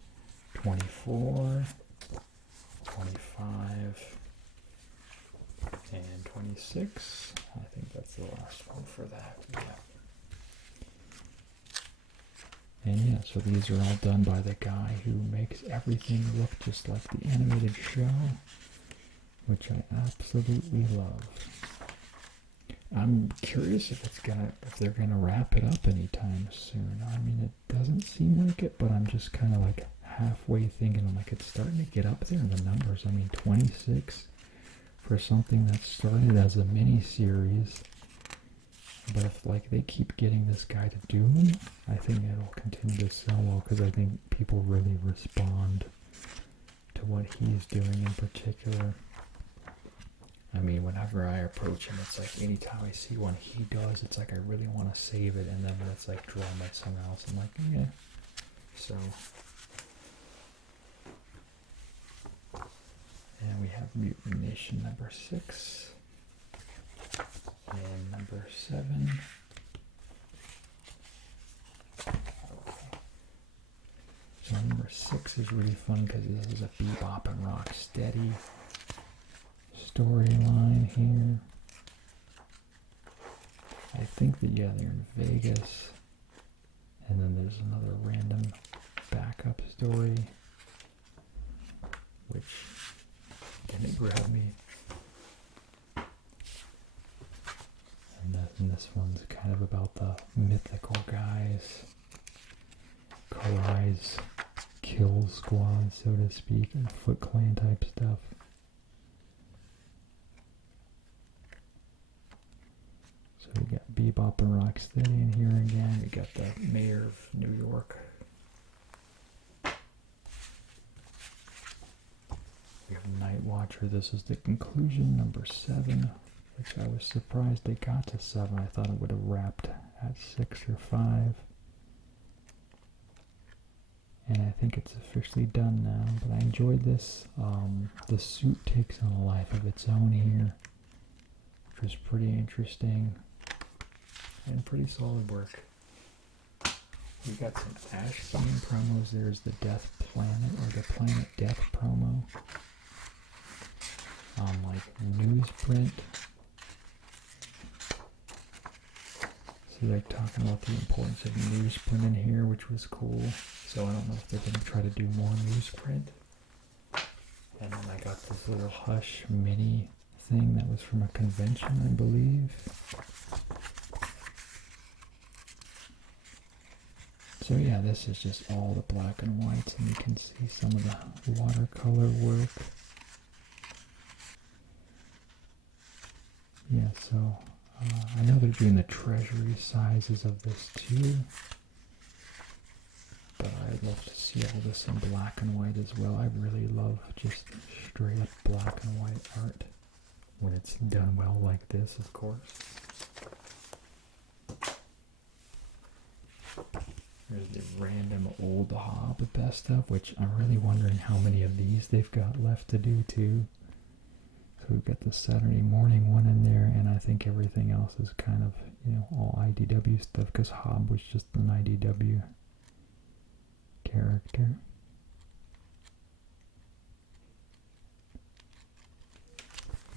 24, 25, And 26. I think that's the last one for that. Yeah. And yeah, so these are all done by the guy who makes everything look just like the animated show, which I absolutely love. I'm curious if they're gonna wrap it up anytime soon. I mean, it doesn't seem like it, but I'm just kind of like halfway thinking, I'm like, it's starting to get up there in the numbers. I mean, 26 for something that started as a mini series. But if like they keep getting this guy to do them, I think it'll continue to sell well, because I think people really respond to what he's doing in particular. I mean, whenever I approach him, it's like anytime I see one he does, it's like I really want to save it, and then when it's like drawn by someone else, I'm like, yeah. So, and we have Mutant Nation number 6. And number 7. Okay. So number 6 is really fun because this is a Bebop and Rocksteady storyline here. I think that, yeah, they're in Vegas. And then there's another random backup story, which didn't grab me. And this one's kind of about the mythical guys. Karai's kill squad, so to speak, and Foot Clan type stuff. So we got Bebop and Rocksteady in here again. We got the mayor of New York. We have Night Watcher. This is the conclusion, number 7. Which I was surprised they got to 7. I thought it would have wrapped at 6 or 5. And I think it's officially done now. But I enjoyed this. The suit takes on a life of its own here, which was pretty interesting and pretty solid work. We got some Ash Scene promos. There's the Death Planet, or the Planet Death promo. Like newsprint. So they're talking about the importance of newsprint in here, which was cool. So I don't know if they're going to try to do more newsprint. And then I got this little Hush mini thing that was from a convention, I believe. So yeah, this is just all the black and whites, and you can see some of the watercolor work. Yeah, so I know they're doing the treasury sizes of this too, but I'd love to see all this in black and white as well. I really love just straight up black and white art when it's done well like this, of course. There's the random old Hob best of, which I'm really wondering how many of these they've got left to do too. So we've got the Saturday morning one in there, and I think everything else is kind of, all IDW stuff, because Hob was just an IDW character.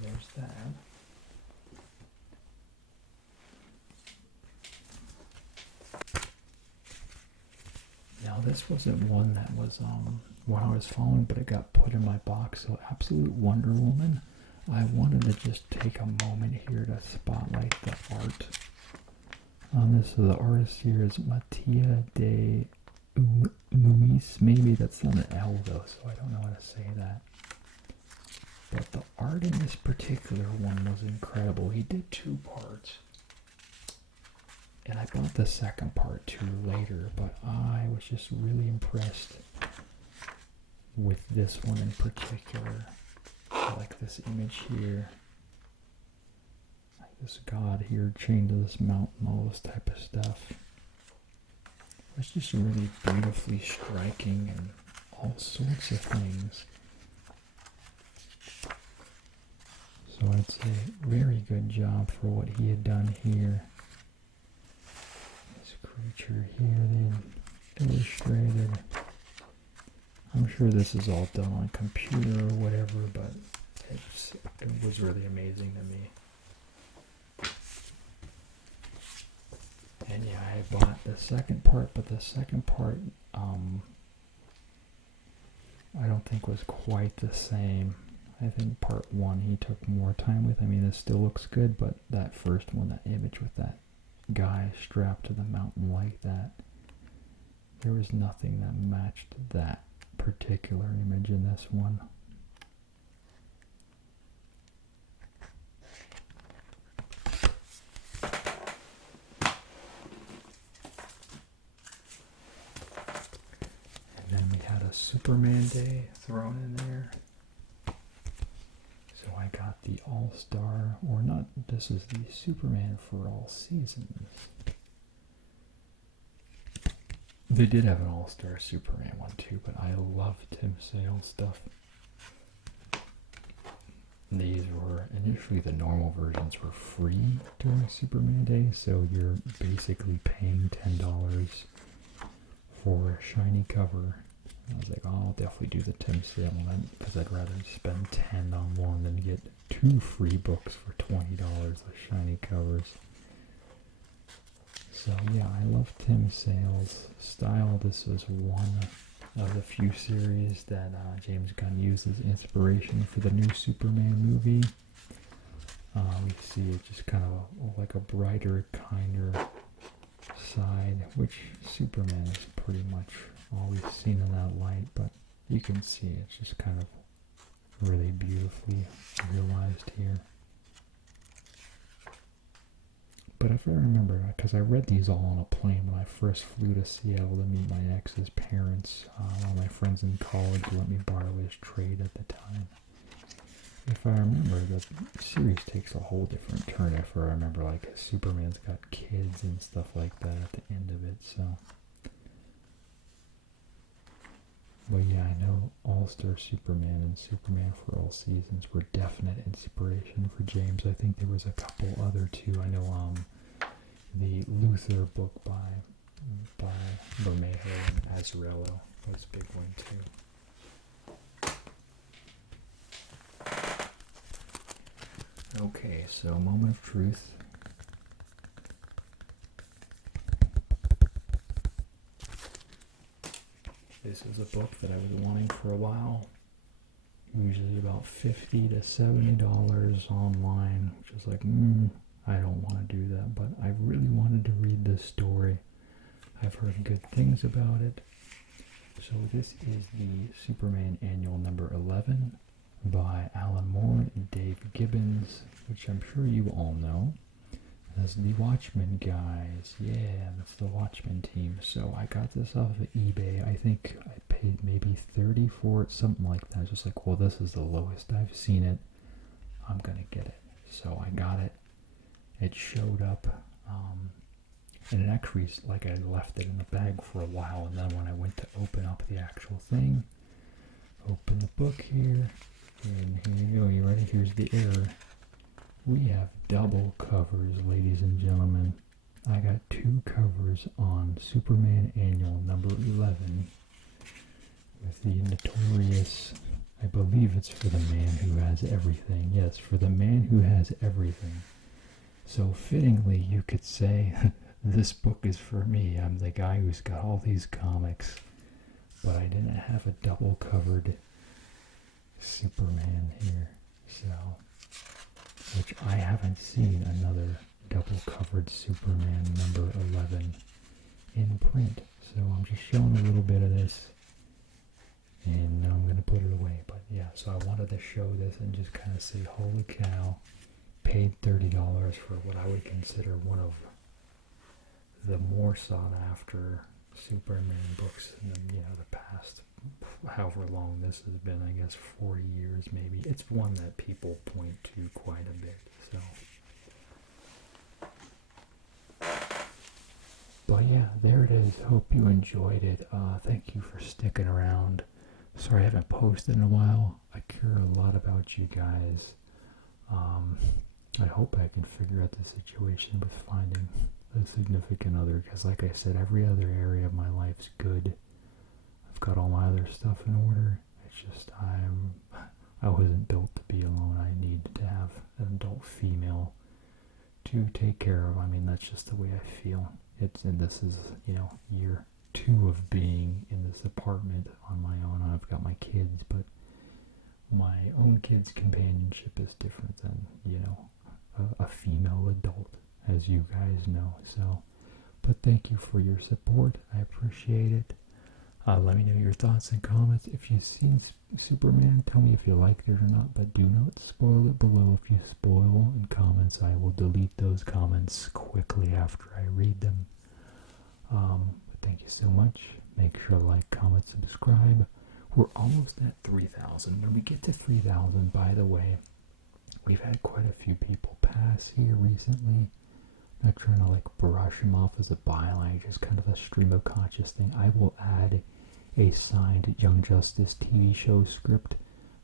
There's that. Now this wasn't one that was when I was following, but it got put in my box. So Absolute Wonder Woman. I wanted to just take a moment here to spotlight the art on this. So the artist here is Mattia de Luis. Maybe that's not an L though, so I don't know how to say that. But the art in this particular one was incredible. He did 2 parts. And I bought the second part too later, but I was just really impressed with this one in particular. I like this image here. Like this god here chained to this mountain, all this type of stuff. It's just really beautifully striking and all sorts of things. So I'd say very good job for what he had done here. This creature here they illustrated. I'm sure this is all done on computer or whatever, but it was really amazing to me. And yeah, I bought the second part, but the second part, I don't think was quite the same. I think part one he took more time with. I mean, it still looks good, but that first one, that image with that guy strapped to the mountain like that, there was nothing that matched that particular image in this one. And then we had a Superman Day thrown in there. So I got the All-Star, or not, this is the Superman for All Seasons. They did have an All-Star Superman one too, but I love Tim Sale stuff. These were, initially the normal versions were free during Superman Day, so you're basically paying $10 for a shiny cover. I was like, oh, I'll definitely do the Tim Sale one, because I'd rather spend $10 on one than get 2 free books for $20 with shiny covers. So yeah, I love Tim Sale's style. This was one of the few series that James Gunn used as inspiration for the new Superman movie. We see it just kind of like a brighter, kinder side, which Superman is pretty much always seen in that light, but you can see it's just kind of really beautifully realized here. But if I remember, because I read these all on a plane when I first flew to Seattle to meet my ex's parents. One of my friends in college let me borrow his trade at the time. If I remember, the series takes a whole different turn. If I remember, like, Superman's got kids and stuff like that at the end of it, so. But yeah, I know All-Star Superman and Superman for All Seasons were definite inspiration for James. I think there was a couple other too. I know the Luther book by Bermejo and Azzarello was a big one too. Okay, so moment of truth. This is a book that I was wanting for a while. Usually about $50 to $70 online, which is like, I don't want to do that, but I really wanted to read this story. I've heard good things about it. So this is the Superman Annual number 11 by Alan Moore and Dave Gibbons, which I'm sure you all know. As the Watchmen guys. Yeah, that's the Watchmen team. So I got this off of eBay. I think I paid maybe $30 for it, something like that. Just like, well, this is the lowest I've seen it. I'm gonna get it. So I got it. It showed up, and it actually, like, I left it in the bag for a while, and then when I went to open up the actual thing, open the book here, and here you go. You ready? Here's the error. We have double covers, ladies and gentlemen. I got 2 covers on Superman Annual number 11 with the notorious, I believe it's for the man who has everything. Yes, for the man who has everything. So fittingly, you could say, this book is for me. I'm the guy who's got all these comics, but I didn't have a double covered Superman here. So, which I haven't seen another double covered Superman number 11 in print. So I'm just showing a little bit of this, and I'm going to put it away. But yeah, so I wanted to show this and just kind of say, holy cow, paid $30 for what I would consider one of the more sought after Superman books in the past, however long this has been, I guess 40 years maybe. It's one that people point to quite a bit, so. But yeah, there it is. Hope you enjoyed it. Thank you for sticking around. Sorry I haven't posted in a while. I care a lot about you guys. I hope I can figure out the situation with finding a significant other, because like I said, every other area of my life's good. I've got all my other stuff in order. It's just I'm I wasn't built to be alone. I need to have an adult female to take care of. I mean, that's just the way I feel. And this is, year 2 of being in this apartment on my own. I've got my kids, but my own kids' companionship is different than, a female adult, as you guys know. So, but thank you for your support. I appreciate it. Let me know your thoughts and comments. If you've seen Superman, tell me if you liked it or not, but do not spoil it below. If you spoil in comments, I will delete those comments quickly after I read them. But thank you so much. Make sure to like, comment, subscribe. We're almost at 3,000. When we get to 3,000, by the way, we've had quite a few people pass here recently. Not trying to brush them off as a byline, just kind of a stream of conscious thing. I will add a signed Young Justice TV show script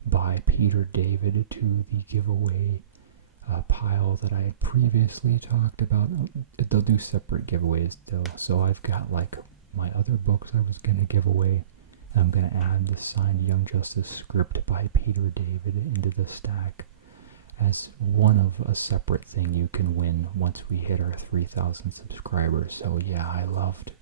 by Peter David to the giveaway pile that I had previously talked about. They'll do separate giveaways though, so I've got my other books I was going to give away. I'm going to add the signed Young Justice script by Peter David into the stack as one of a separate thing you can win once we hit our 3,000 subscribers. So yeah, I loved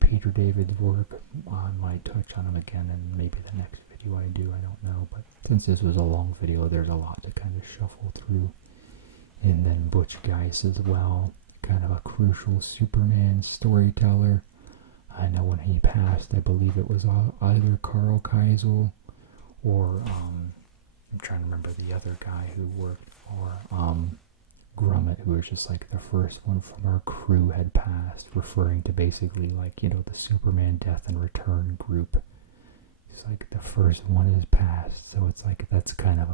Peter David's work. I might touch on him again in maybe the next video I do, I don't know, but since this was a long video, there's a lot to kind of shuffle through. And then Butch Guice as well, kind of a crucial Superman storyteller. I know when he passed, I believe it was either Carl Keisel or I'm trying to remember the other guy who worked for Grummet, who was just the first one from our crew had passed, referring to basically the Superman Death and Return group. It's the first one is passed, so it's that's kind of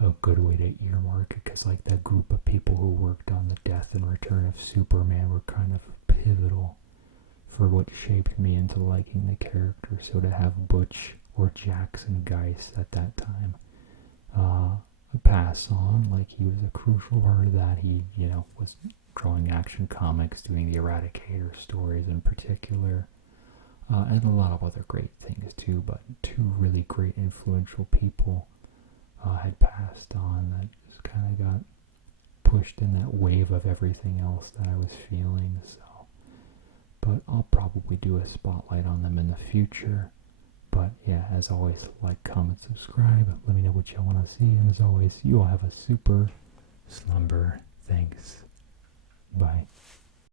a good way to earmark it, because that group of people who worked on the Death and Return of Superman were kind of pivotal for what shaped me into liking the character. So to have Butch or Jackson Guice at that time pass on, he was a crucial part of that. He, was drawing Action Comics, doing the Eradicator stories in particular, and a lot of other great things too, but two really great influential people had passed on that just kind of got pushed in that wave of everything else that I was feeling. So, but I'll probably do a spotlight on them in the future. But yeah, as always, like, comment, subscribe. Let me know what y'all want to see. And as always, you all have a super slumber. Thanks. Bye.